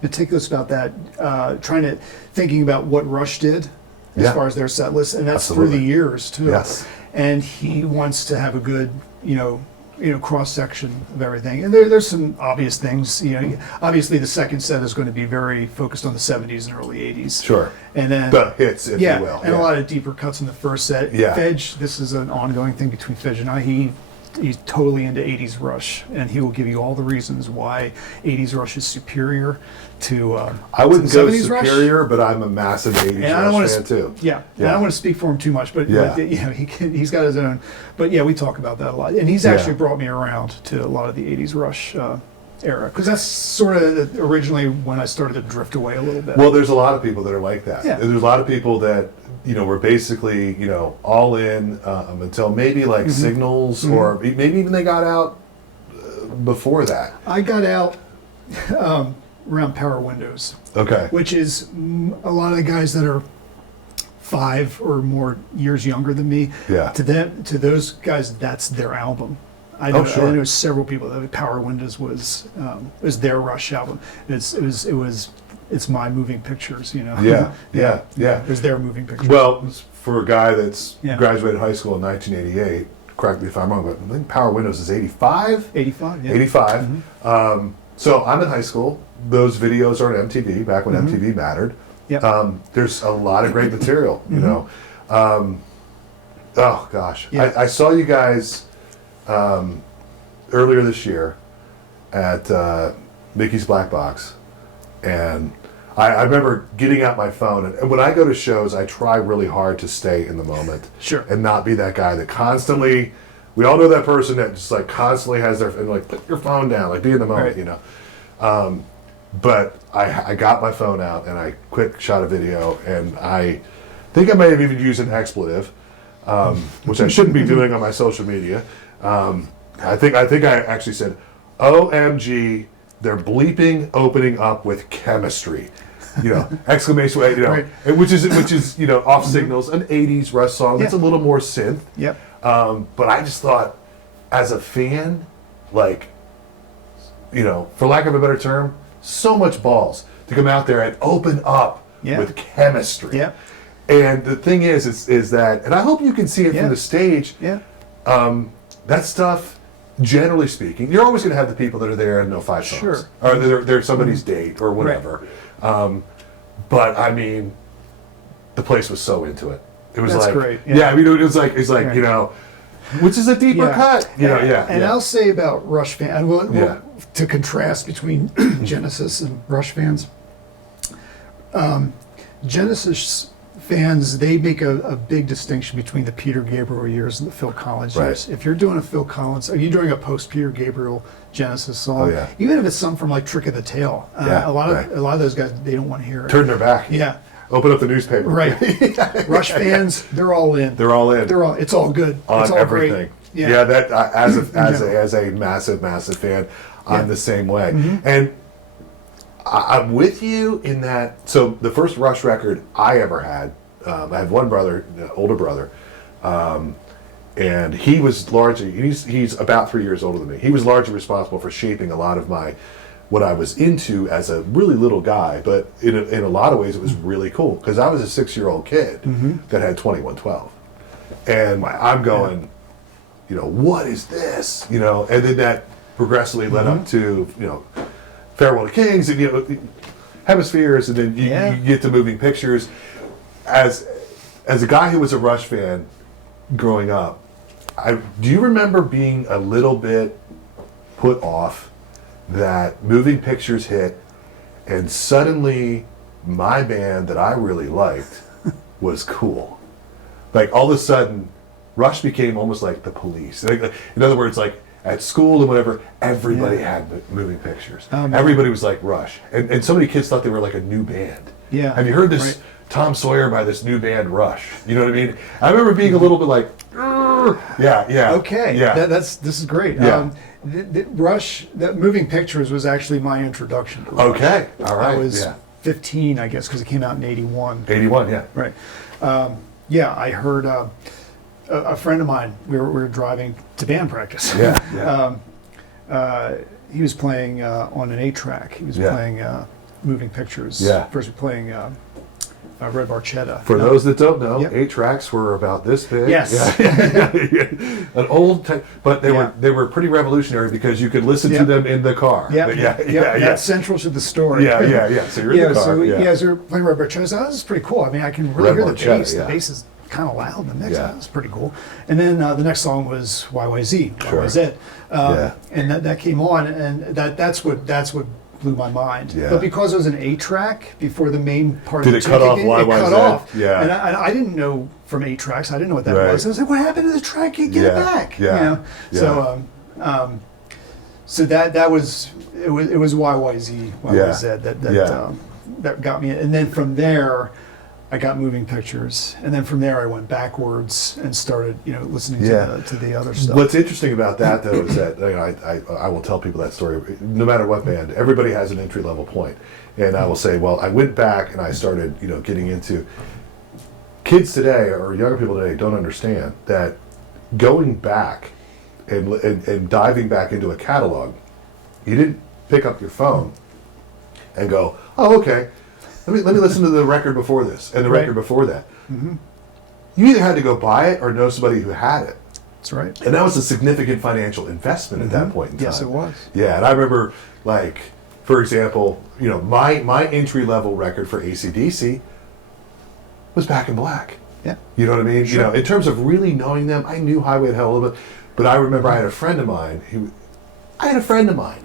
meticulous about that, thinking about what Rush did as far as their set list, and that's through the years too. Yes. And he wants to have a good, cross section of everything. And there's some obvious things. Obviously the second set is going to be very focused on the 70s and early 80s. Sure. And then the hits, if you will. And a lot of deeper cuts in the first set. Yeah. Fedge, this is an ongoing thing between Fedge and I. He's totally into 80s Rush, and he will give you all the reasons why 80s Rush is superior to I wouldn't to go 70s Rush. superior, but I'm a massive 80s Rush fan too. Yeah, and I don't want to speak for him too much, but he's got his own. But yeah, we talk about that a lot, and he's actually brought me around to a lot of the 80s Rush era, because that's sort of originally when I started to drift away a little bit. Well, there's a lot of people that are like that. Yeah. There's a lot of people that were basically all in until maybe like Signals, or maybe even they got out before that. I got out around Power Windows. Okay. Which is a lot of the guys that are 5 or more years younger than me. Yeah. To those guys, that's their album. I know several people that Power Windows was their Rush album. It's my Moving Pictures, Yeah. It was their Moving Pictures. Well, for a guy that's graduated high school in 1988, correct me if I'm wrong, but I think Power Windows is 85? 85, yeah. 85. So I'm in high school. Those videos are on MTV, back when MTV mattered. Yep. There's a lot of great material, Oh gosh, Yeah. I saw you guys earlier this year at Mickey's Black Box, and I remember getting out my phone. And when I go to shows, I try really hard to stay in the moment, Sure. and not be that guy that constantly. We all know that person that just like constantly has their and like put your phone down, like be in the moment, Right. you know. But I got my phone out and I quick shot a video, and I think I may have even used an expletive, which I shouldn't be doing on my social media. I think I actually said, "OMG, they're bleeping opening up with chemistry," you know, exclamation point, you know, Right. and which is you know off signals, an '80s Rush song that's a Yeah. little more synth. Yep. But I just thought, as a fan, like, you know, for lack of a better term, so much balls to come out there and open up Yeah. with chemistry. Yeah. And the thing is that, and I hope you can see it Yeah. from the stage. Yeah. That stuff, generally speaking, you're always going to have the people that are there and know 5 songs, Sure. or they're somebody's date or whatever. But I mean, the place was so into it. It was That's like, great, yeah. yeah. I mean, it's like Right. you know, which is a deeper Yeah. cut, you know, yeah. And yeah. I'll say about Rush fans, Yeah. to contrast between Genesis and Rush fans, Genesis fans, they make a big distinction between the Peter Gabriel years and the Phil Collins Right. years. If you're doing a Phil Collins, are you doing a post Peter Gabriel Genesis song? Oh, yeah. Even if it's something from like Trick of the Tail, Yeah, a lot right. of those guys, they don't want to hear it. Turn their back. Yeah, Open up the newspaper. right. Rush fans, they're all in. They're all in. They're all. It's all good. On it's all everything. great. Yeah, that Yeah. as a massive fan, I'm Yeah. the same way. And I'm with you in that. So the first Rush record I ever had, I had one brother, older brother, and he was largely he's about 3 years older than me. He was largely responsible for shaping a lot of what I was into as a really little guy. But in a lot of ways, it was really cool because I was a 6-year-old kid that had 2112, and I'm going, you know, what is this? You know, and then that progressively led up to, you know, Farewell to Kings and, you know, Hemispheres, and then you get to Moving Pictures. As a guy who was a Rush fan growing up, do you remember being a little bit put off that Moving Pictures hit and suddenly my band that I really liked was cool? Like all of a sudden, Rush became almost like the Police. Like, in other words, like at school and whatever, everybody had Moving Pictures. Everybody was like Rush. And so many kids thought they were like a new band. Yeah. Have you heard this Right. Tom Sawyer by this new band Rush? You know what I mean? I remember being a little bit like, yeah. Okay. Yeah. This is great. Yeah. Rush, that Moving Pictures was actually my introduction to Rush. Okay. All right. I was yeah. 15, I guess, because it came out in 81. 81, yeah. Right. Yeah, I heard a friend of mine, we were driving to band practice. Yeah. He was playing on an 8-track. He was Yeah. playing Moving Pictures. Yeah. First, we were playing Red Barchetta. For those that don't know, Yep. 8 tracks were about this big. Yes. Yeah. An old, but Yeah. they were pretty revolutionary because you could listen Yeah. to them in the car. Yeah, That's central to the story. Yeah. So you're in the car. So we were playing Red Barchetta. So this is pretty cool. I mean, I can really Red hear the Barchetta, bass. yeah. The bass is kind of loud in the mix. Yeah. That's pretty cool. And then the next song was YYZ, Sure. YYZ. Yeah. And that came on, and that's what blew my mind. Yeah. But because it was an 8-track before the main part Did of the it cut off tune kicked in, it cut YYZ? off. Yeah. And I didn't know from 8 tracks. I didn't know what that Right. was. I was like, what happened to the track? Get it back. Yeah. You know? Yeah. So that was it was YYZ Yeah. that got me, and then from there I got Moving Pictures, and then from there I went backwards and started listening to the other stuff. What's interesting about that, though, is that I will tell people that story. No matter what band, everybody has an entry level point, and I will say, well, I went back and I started, getting into. Kids today or younger people today don't understand that going back and diving back into a catalog, you didn't pick up your phone and go, oh, okay, let me listen to the record before this and the record before that. Mm-hmm. You either had to go buy it or know somebody who had it. That's right. And that was a significant financial investment at that point in time. Yes, it was. Yeah, and I remember, for example, my entry level record for AC/DC was Back in Black. Yeah. You know what I mean? Sure. You know, in terms of really knowing them, I knew Highway to Hell a little bit, but I remember I had a friend of mine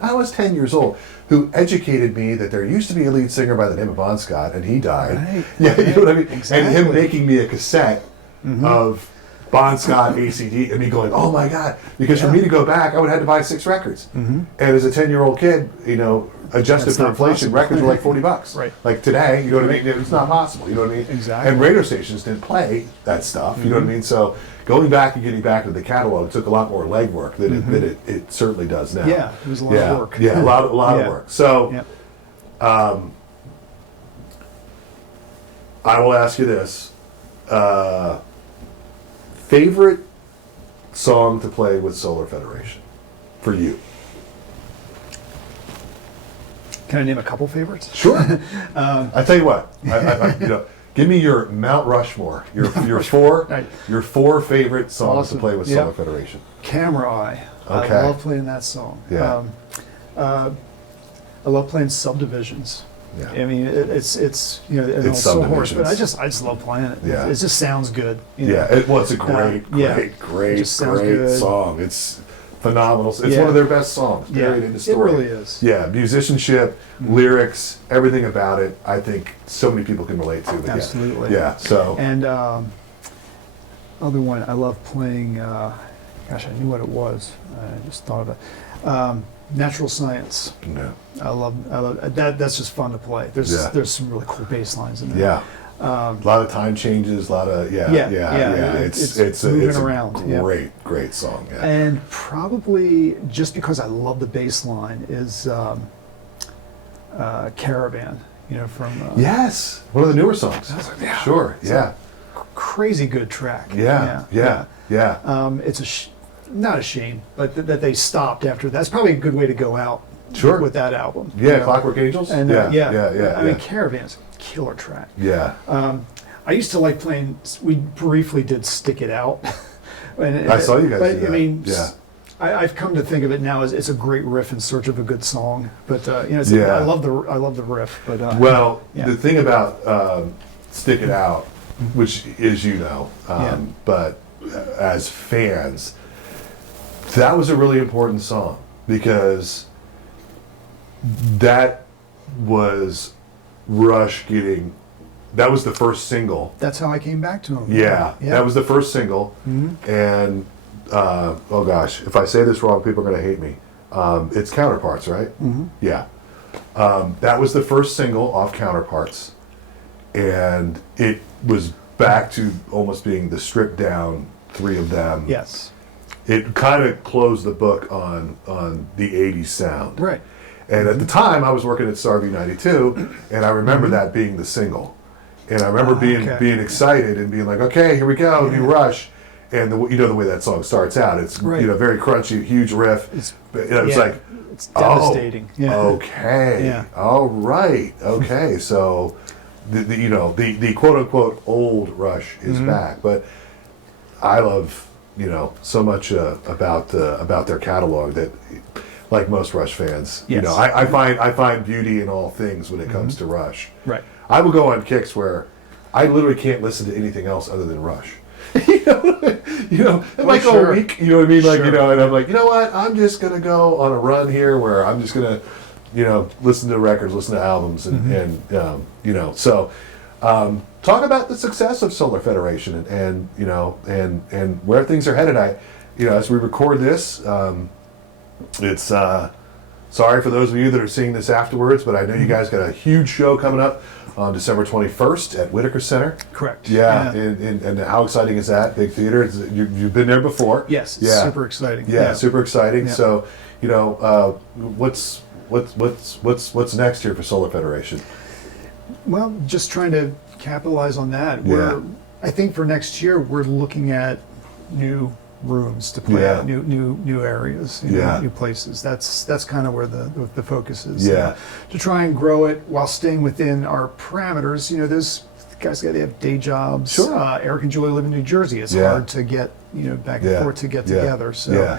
I was 10 years old, who educated me that there used to be a lead singer by the name of Bon Scott, and he died. Right. Yeah, you know what I mean? Exactly. And him making me a cassette of Bon Scott, ACD, and me going, oh my God. Because for me to go back, I would have had to buy 6 records. And as a 10-year-old kid, you know, adjusted That's for not inflation, possible. records were like $40. Right. Like today, you know what I mean? It's not possible, you know what I mean? Exactly. And radio stations didn't play that stuff, you know what I mean? So going back and getting back to the catalog took a lot more legwork than it certainly does now. Yeah, it was a lot of work. Yeah, a lot of Yeah. work. So Yeah. I will ask you this. Favorite song to play with Solar Federation for you? Can I name a couple favorites? Sure. I tell you what. You know, give me your Mount Rushmore. Your four. Right. Your 4 favorite songs Awesome. to play with Yep. Solar Federation. Camera Eye. Okay. I love playing that song. Yeah. I love playing Subdivisions. Yeah. I mean, it's you know, It's so hoarse, but Subdivisions. I just love playing it. Yeah. It just sounds good. You know? Yeah. It's a great, yeah. great, It just sounds great good. song. It's phenomenal. It's Yeah. one of their best songs. Yeah. Period. End of It story. really is. Yeah, musicianship, lyrics, everything about it. I think so many people can relate to. But Absolutely. Yeah. So. And other one, I love playing. Gosh, I knew what it was. I just thought of it. Natural Science. No. I love that. That's just fun to play. There's Yeah. there's some really cool bass lines in there. Yeah. A lot of time changes. A lot of yeah. It's moving a around. Yeah. great song. Yeah. And probably just because I love the bass line is Caravan. You know, from Yes, one of the newer songs. yeah. Sure. Yeah. crazy good track. Yeah. It's not a shame, but that they stopped after. That's probably a good way to go out. Sure. With that album. Yeah. you know. Clockwork Angels. And yeah. I mean, Caravan's a killer track. Yeah. I used to like playing. We briefly did Stick It Out. And I saw you guys But do that. I mean, Yeah. I've come to think of it now as it's a great riff in search of a good song. But you know, Yeah. I love the riff. But Well, yeah. the thing about Stick It Out, which is Yeah. but as fans, that was a really important song because that was Rush getting. That was the first single. that's how I came back to him. Yeah, that was the first single, and oh gosh, if I say this wrong, people are going to hate me. It's Counterparts, right? Yeah, that was the first single off Counterparts, and it was back to almost being the stripped down 3 of them. Yes. It kind of closed the book on the 80s sound. Right. And at the time, I was working at Starvey 92, and I remember that being the single. And I remember being excited and being like, okay, here we go, new Rush. And the way that song starts out, it's Right. very crunchy, huge riff. It's Like, it's devastating. Oh, Yeah. okay, Yeah. all right, okay. So the quote unquote old Rush is back, but I love so much about their catalog that, like most Rush fans, Yes. I find beauty in all things when it comes to Rush. Right. I will go on kicks where I literally can't listen to anything else other than Rush. It might go sure. a week, you know what I mean? Like, Sure. and I'm like, you know what? I'm just gonna go on a run here where I'm just gonna, listen to records, listen to albums, and so talk about the success of Solar Federation and where things are headed. As we record this, it's sorry for those of you that are seeing this afterwards, but I know you guys got a huge show coming up on December 21st at Whitaker Center. Correct. Yeah. And how exciting is that? Big theater. You've been there before. Yes. Yeah. Super exciting. Yeah. Super exciting. Yeah. So, what's next here for Solar Federation? Well, just trying to capitalize on that. Yeah. I think for next year we're looking at new rooms to play Yeah. at, new areas, Yeah. new places. That's kind of where the focus is. Yeah. To try and grow it while staying within our parameters. Those guys they have day jobs. Sure. Eric and Julie live in New Jersey. It's Yeah. hard to get back and Yeah. forth to get Yeah. together. So Yeah.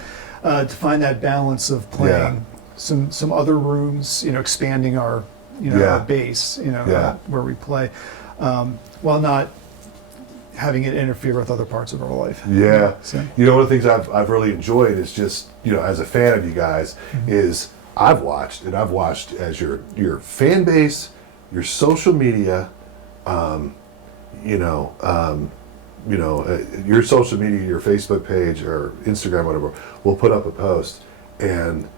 to find that balance of playing some other rooms, expanding our Yeah. our base, Yeah. where we play, while not having it interfere with other parts of our life. Yeah. So. You know, one of the things I've really enjoyed is just, you know, as a fan of you guys, is I've watched as your fan base, your social media, your social media, your Facebook page or Instagram, whatever, will put up a post, and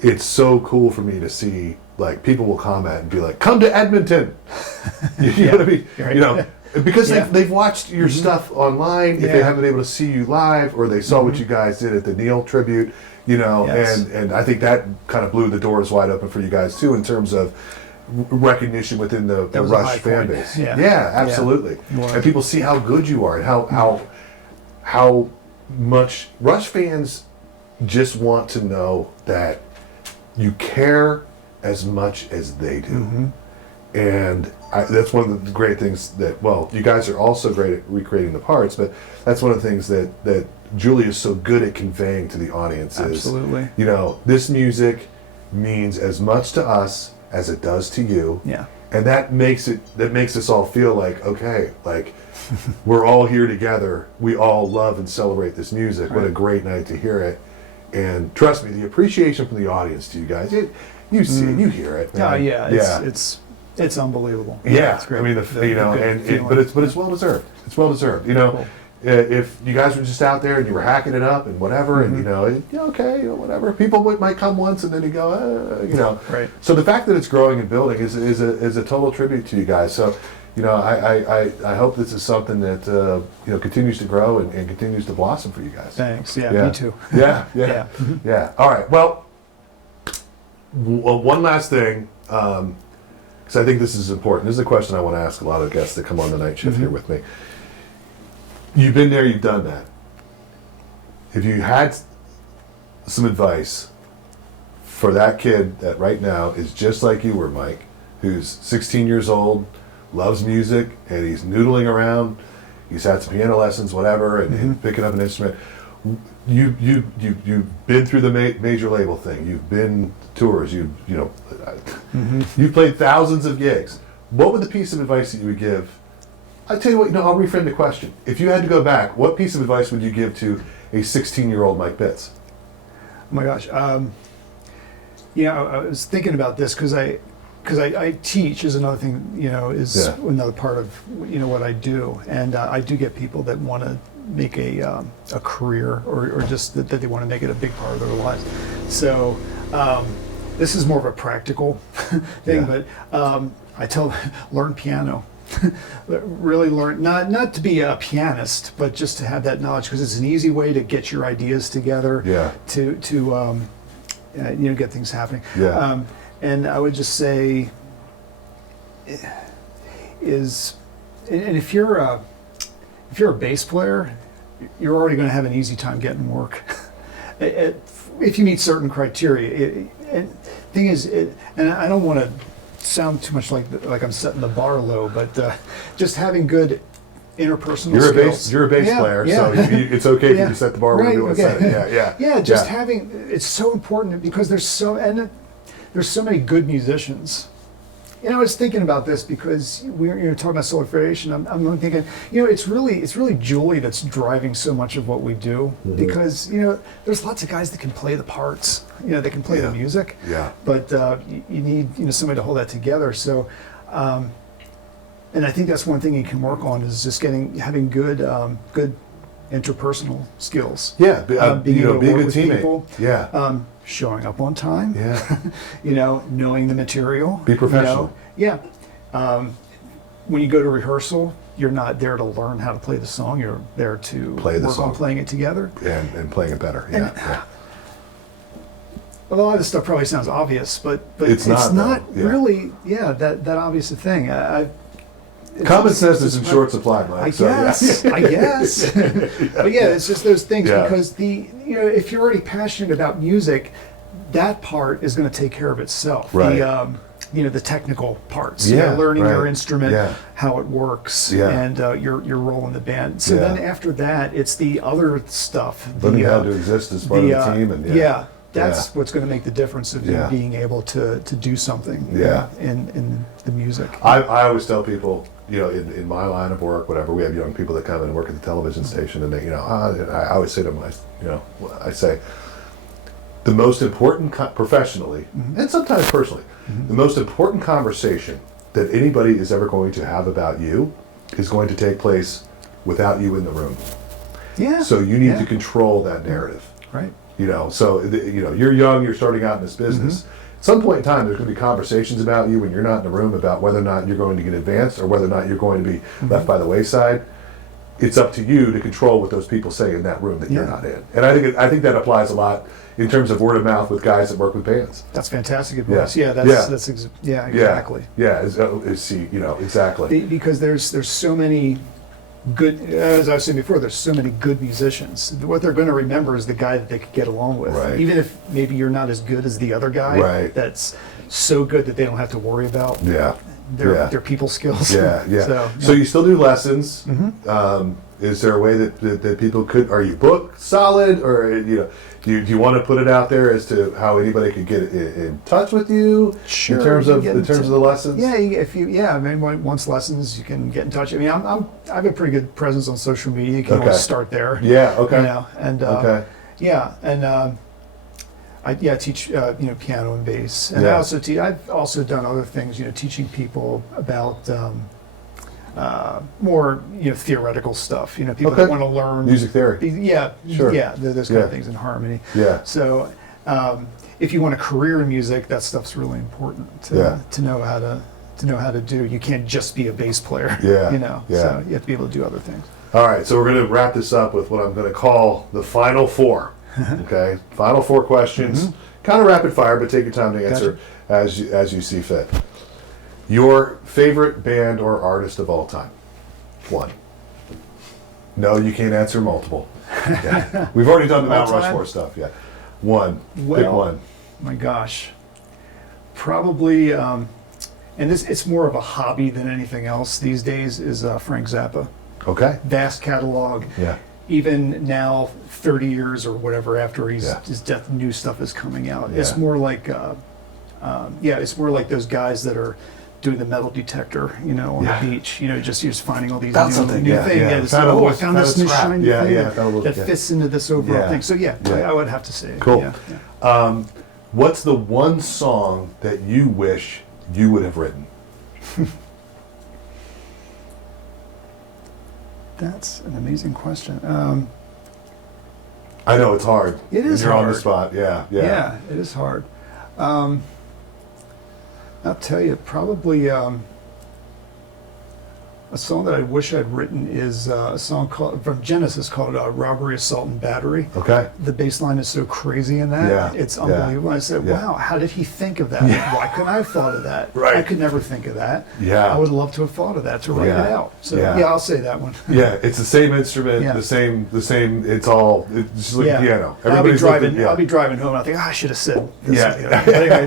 it's so cool for me to see, like, people will comment and be like, "Come to Edmonton," you know what I mean? Right. You know, because they've watched your stuff online. If they haven't been able to see you live, or they saw what you guys did at the Neil tribute, you know, and I think that kind of blew the doors wide open for you guys too in terms of recognition within the Rush fan base. Yeah, absolutely. Yeah. And people see how good you are and how much Rush fans just want to know that you care as much as they do. And that's one of the great things that, well, you guys are also great at recreating the parts, but that's one of the things that Julie is so good at conveying to the audience. Absolutely. You know, this music means as much to us as it does to you. Yeah. And that makes us all feel like, okay, like we're all here together. We all love and celebrate this music. What a great night to hear it. And trust me, the appreciation from the audience to you guys, you see it, you hear it. Man. It's unbelievable. Yeah, It's great. I mean, but it's well deserved. It's well deserved. You know, Cool. If you guys were just out there and you were hacking it up and whatever, and whatever. People might come once and then you go, Right. So the fact that it's growing and building is a total tribute to you guys. So, you know, I hope this is something that continues to grow and continues to blossom for you guys. Thanks. Yeah. Me too. Yeah. All right. Well, one last thing. Because I think this is important. This is a question I want to ask a lot of guests that come on the night shift here with me. You've been there, you've done that. If you had some advice for that kid that right now is just like you were, Mike, who's 16 years old, loves music, and he's noodling around, he's had some piano lessons, whatever, and picking up an instrument. You've been through the major label thing. You've been tours. You've played thousands of gigs. What would the piece of advice that you would give? I tell you what. I'll reframe the question. If you had to go back, what piece of advice would you give to a 16-year-old Mike Bitts? Oh my gosh. I was thinking about this because I teach is another thing. Is another part of what I do, and I do get people that want to make a career or just that they want to make it a big part of their lives. So this is more of a practical thing, but I tell them, learn piano. Really learn, not to be a pianist, but just to have that knowledge, because it's an easy way to get your ideas together, to get things happening. And I would just say if you're a bass player, you're already going to have an easy time getting work. If you meet certain criteria. And thing is, and I don't want to sound too much like I'm setting the bar low, but just having good interpersonal skills. You're a bass player, so it's okay if you set the bar where you want to set it. Having, it's so important because there's so many good musicians. I was thinking about this because we're talking about solar variation. I'm thinking, it's really Julie that's driving so much of what we do, because there's lots of guys that can play the parts, they can play the music, but you need somebody to hold that together. So, and I think that's one thing you can work on is just having good interpersonal skills. Yeah, being able to be a work good with teammate. People. Yeah. Showing up on time. Yeah. Knowing the material. Be professional. When you go to rehearsal, you're not there to learn how to play the song. You're there to work on playing it together. And playing it better. A lot of this stuff probably sounds obvious, but it's not really that obvious a thing. Common sense is in short supply, Mike. I guess. But it's just those things, because if you're already passionate about music, that part is going to take care of itself. Right. The technical parts. Yeah, learning right. your instrument, Yeah. how it works, Yeah. and your role in the band. So then after that, it's the other stuff. Learning how to exist as part of the team, and that's what's going to make the difference of you being able to do something in the music. I always tell people, in my line of work, whatever, we have young people that come in and work at the television station, and they, I always say to them, I say, the most important, professionally, and sometimes personally, the most important conversation that anybody is ever going to have about you is going to take place without you in the room. Yeah. So you need to control that narrative. Right. You're young, you're starting out in this business. At some point in time, there's going to be conversations about you when you're not in the room about whether or not you're going to get advanced or whether or not you're going to be left by the wayside. It's up to you to control what those people say in that room that you're not in. And I think that applies a lot in terms of word of mouth with guys that work with bands. That's fantastic advice. Yeah, exactly. Exactly. Because there's so many good, as I was saying before, there's so many good musicians. What they're going to remember is the guy that they could get along with. Right. Even if maybe you're not as good as the other guy, right. That's so good that they don't have to worry about their people skills. So you still do lessons. Is there a way that people could, are you booked solid, or do you want to put it out there as to how anybody could get in touch with you? Sure. In terms of the lessons? Wants lessons, you can get in touch. I mean, I have a pretty good presence on social media. You can always start there. Yeah. Okay. I teach piano and bass, and I've also done other things. Teaching people about more theoretical stuff. People that want to learn music theory. Those kind of things in harmony. Yeah. So if you want a career in music, that stuff's really important to know how to do. You can't just be a bass player. So you have to be able to do other things. All right, so we're going to wrap this up with what I'm going to call the final four. Okay, final four questions, kind of rapid fire, but take your time to answer as you see fit. Your favorite band or artist of all time? One. No, you can't answer multiple. Yeah. We've already done the Mount Rushmore stuff. Yeah. One. Pick one. My gosh. Probably, and it's more of a hobby than anything else these days, is Frank Zappa. Okay. Vast catalog. Yeah. Even now, 30 years or whatever after his death, new stuff is coming out. It's more like, it's more like those guys that are doing the metal detector, on the beach. You're just finding all these new things. I found this new shiny thing that fits into this overall thing. So I would have to say. Cool. What's the one song that you wish you would have written? That's an amazing question. I know it's hard. It is You're hard. on the spot. Yeah, it is hard. I'll tell you, probably a song that I wish I'd written is a song from Genesis called Robbery, Assault, and Battery. Okay. The bass line is so crazy in that. Yeah. It's unbelievable. I said, wow, how did he think of that? Why couldn't I have thought of that? Right. I could never think of that. Yeah. I would love to have thought of that, to write it out. So I'll say that one. Yeah, it's the same instrument, the same, it's just like a piano. I'll be driving home and I think, I should have said this. Yeah. But anyway,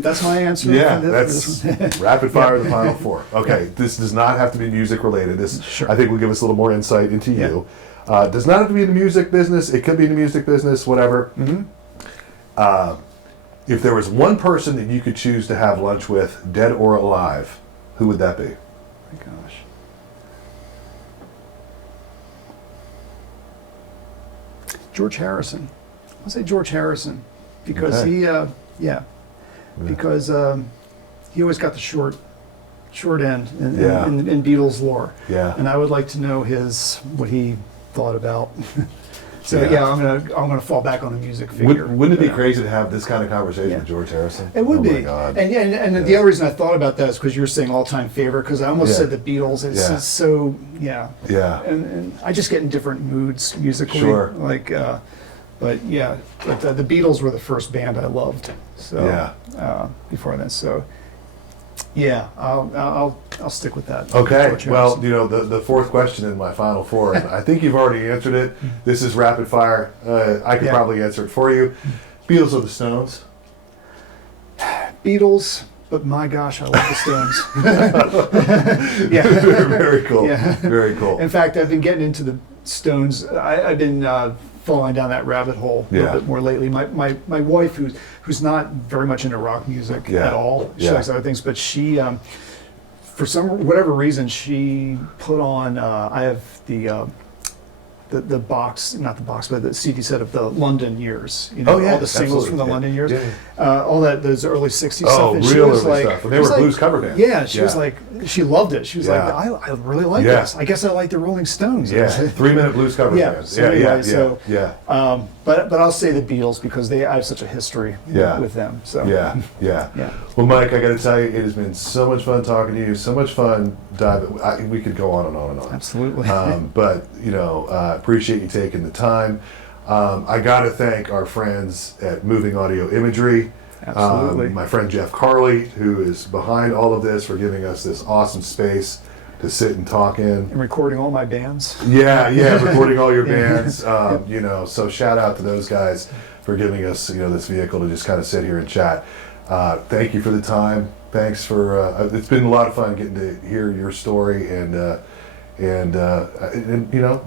that's my answer. Yeah, that's rapid fire, the final four. Okay, this does not have to be music related. This, I think, will give us a little more insight into you. Does not have to be in the music business. It could be in the music business, whatever. If there was one person that you could choose to have lunch with, dead or alive, who would that be? Oh my gosh. George Harrison. I'll say George Harrison because because he always got the short end in Beatles lore. Yeah. And I would like to know what he thought about. So I'm gonna fall back on a music figure. Wouldn't it be crazy to have this kind of conversation with George Harrison? It would be. My God. And the other reason I thought about that is because you're saying all-time favorite, because I almost said the Beatles. It's so and I just get in different moods musically. Sure. But the Beatles were the first band I loved. So before that, so I'll stick with that. Okay. Well, the fourth question in my final four, and I think you've already answered it. This is rapid fire. I could probably answer it for you. Beatles or the Stones? Beatles, but my gosh, I love the Stones. Very cool. Yeah. Very cool. In fact, I've been getting into the Stones. I've been falling down that rabbit hole a Yeah. little bit more lately. My wife, who's not very much into rock music Yeah. at all, she Yeah. likes other things, but she, for whatever reason, she put on. I have the box, not the box, but the CD set of the London years. You know, Oh, yeah, all the singles absolutely. from the Yeah. London years. Yeah. All those early '60s Oh, stuff. And she real was early like, stuff. When they it was were like- blues cover bands. Yeah, she was Yeah. like, she loved it. She was Yeah. like, I really like Yeah. this. I guess I like the Rolling Stones. Yeah, 3-minute blues cover Yeah, bands. so Yeah, anyway, yeah, yeah, so- yeah. But I'll say the Beatles because I have such a history Yeah. with them. So Yeah, yeah. Yeah. Well, Mike, I got to tell you, it has been so much fun talking to you. So much fun diving. We could go on and on and on. Absolutely. But appreciate you taking the time. I got to thank our friends at Moving Audio Imagery. Absolutely. My friend Jeff Carley, who is behind all of this, for giving us this awesome space to sit and talk in. And recording all my bands. Yeah, recording all your bands. So shout out to those guys for giving us, this vehicle to just kind of sit here and chat. Thank you for the time. Thanks for. It's been a lot of fun getting to hear your story, and the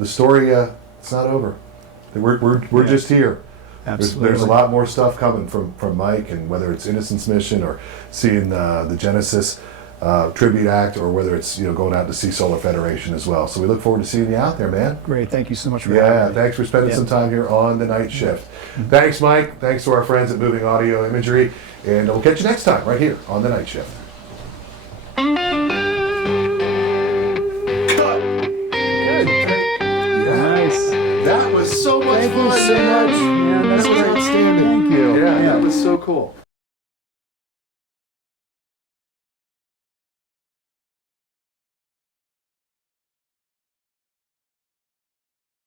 story. It's not over. We're just here. Absolutely. There's a lot more stuff coming from Mike, and whether it's Innocence Mission or seeing the Genesis tribute act, or whether it's going out to see Solar Federation as well. So we look forward to seeing you out there, man. Great. Thank you so much for Yeah, having me. thanks for spending some time here on the night shift. Thanks, Mike. Thanks to our friends at Moving Audio Imagery, and we'll catch you next time right here on the night shift. Nice. That was so much Thank fun. you so much, man. That's That was great. outstanding. Thank you. Yeah, that was so cool.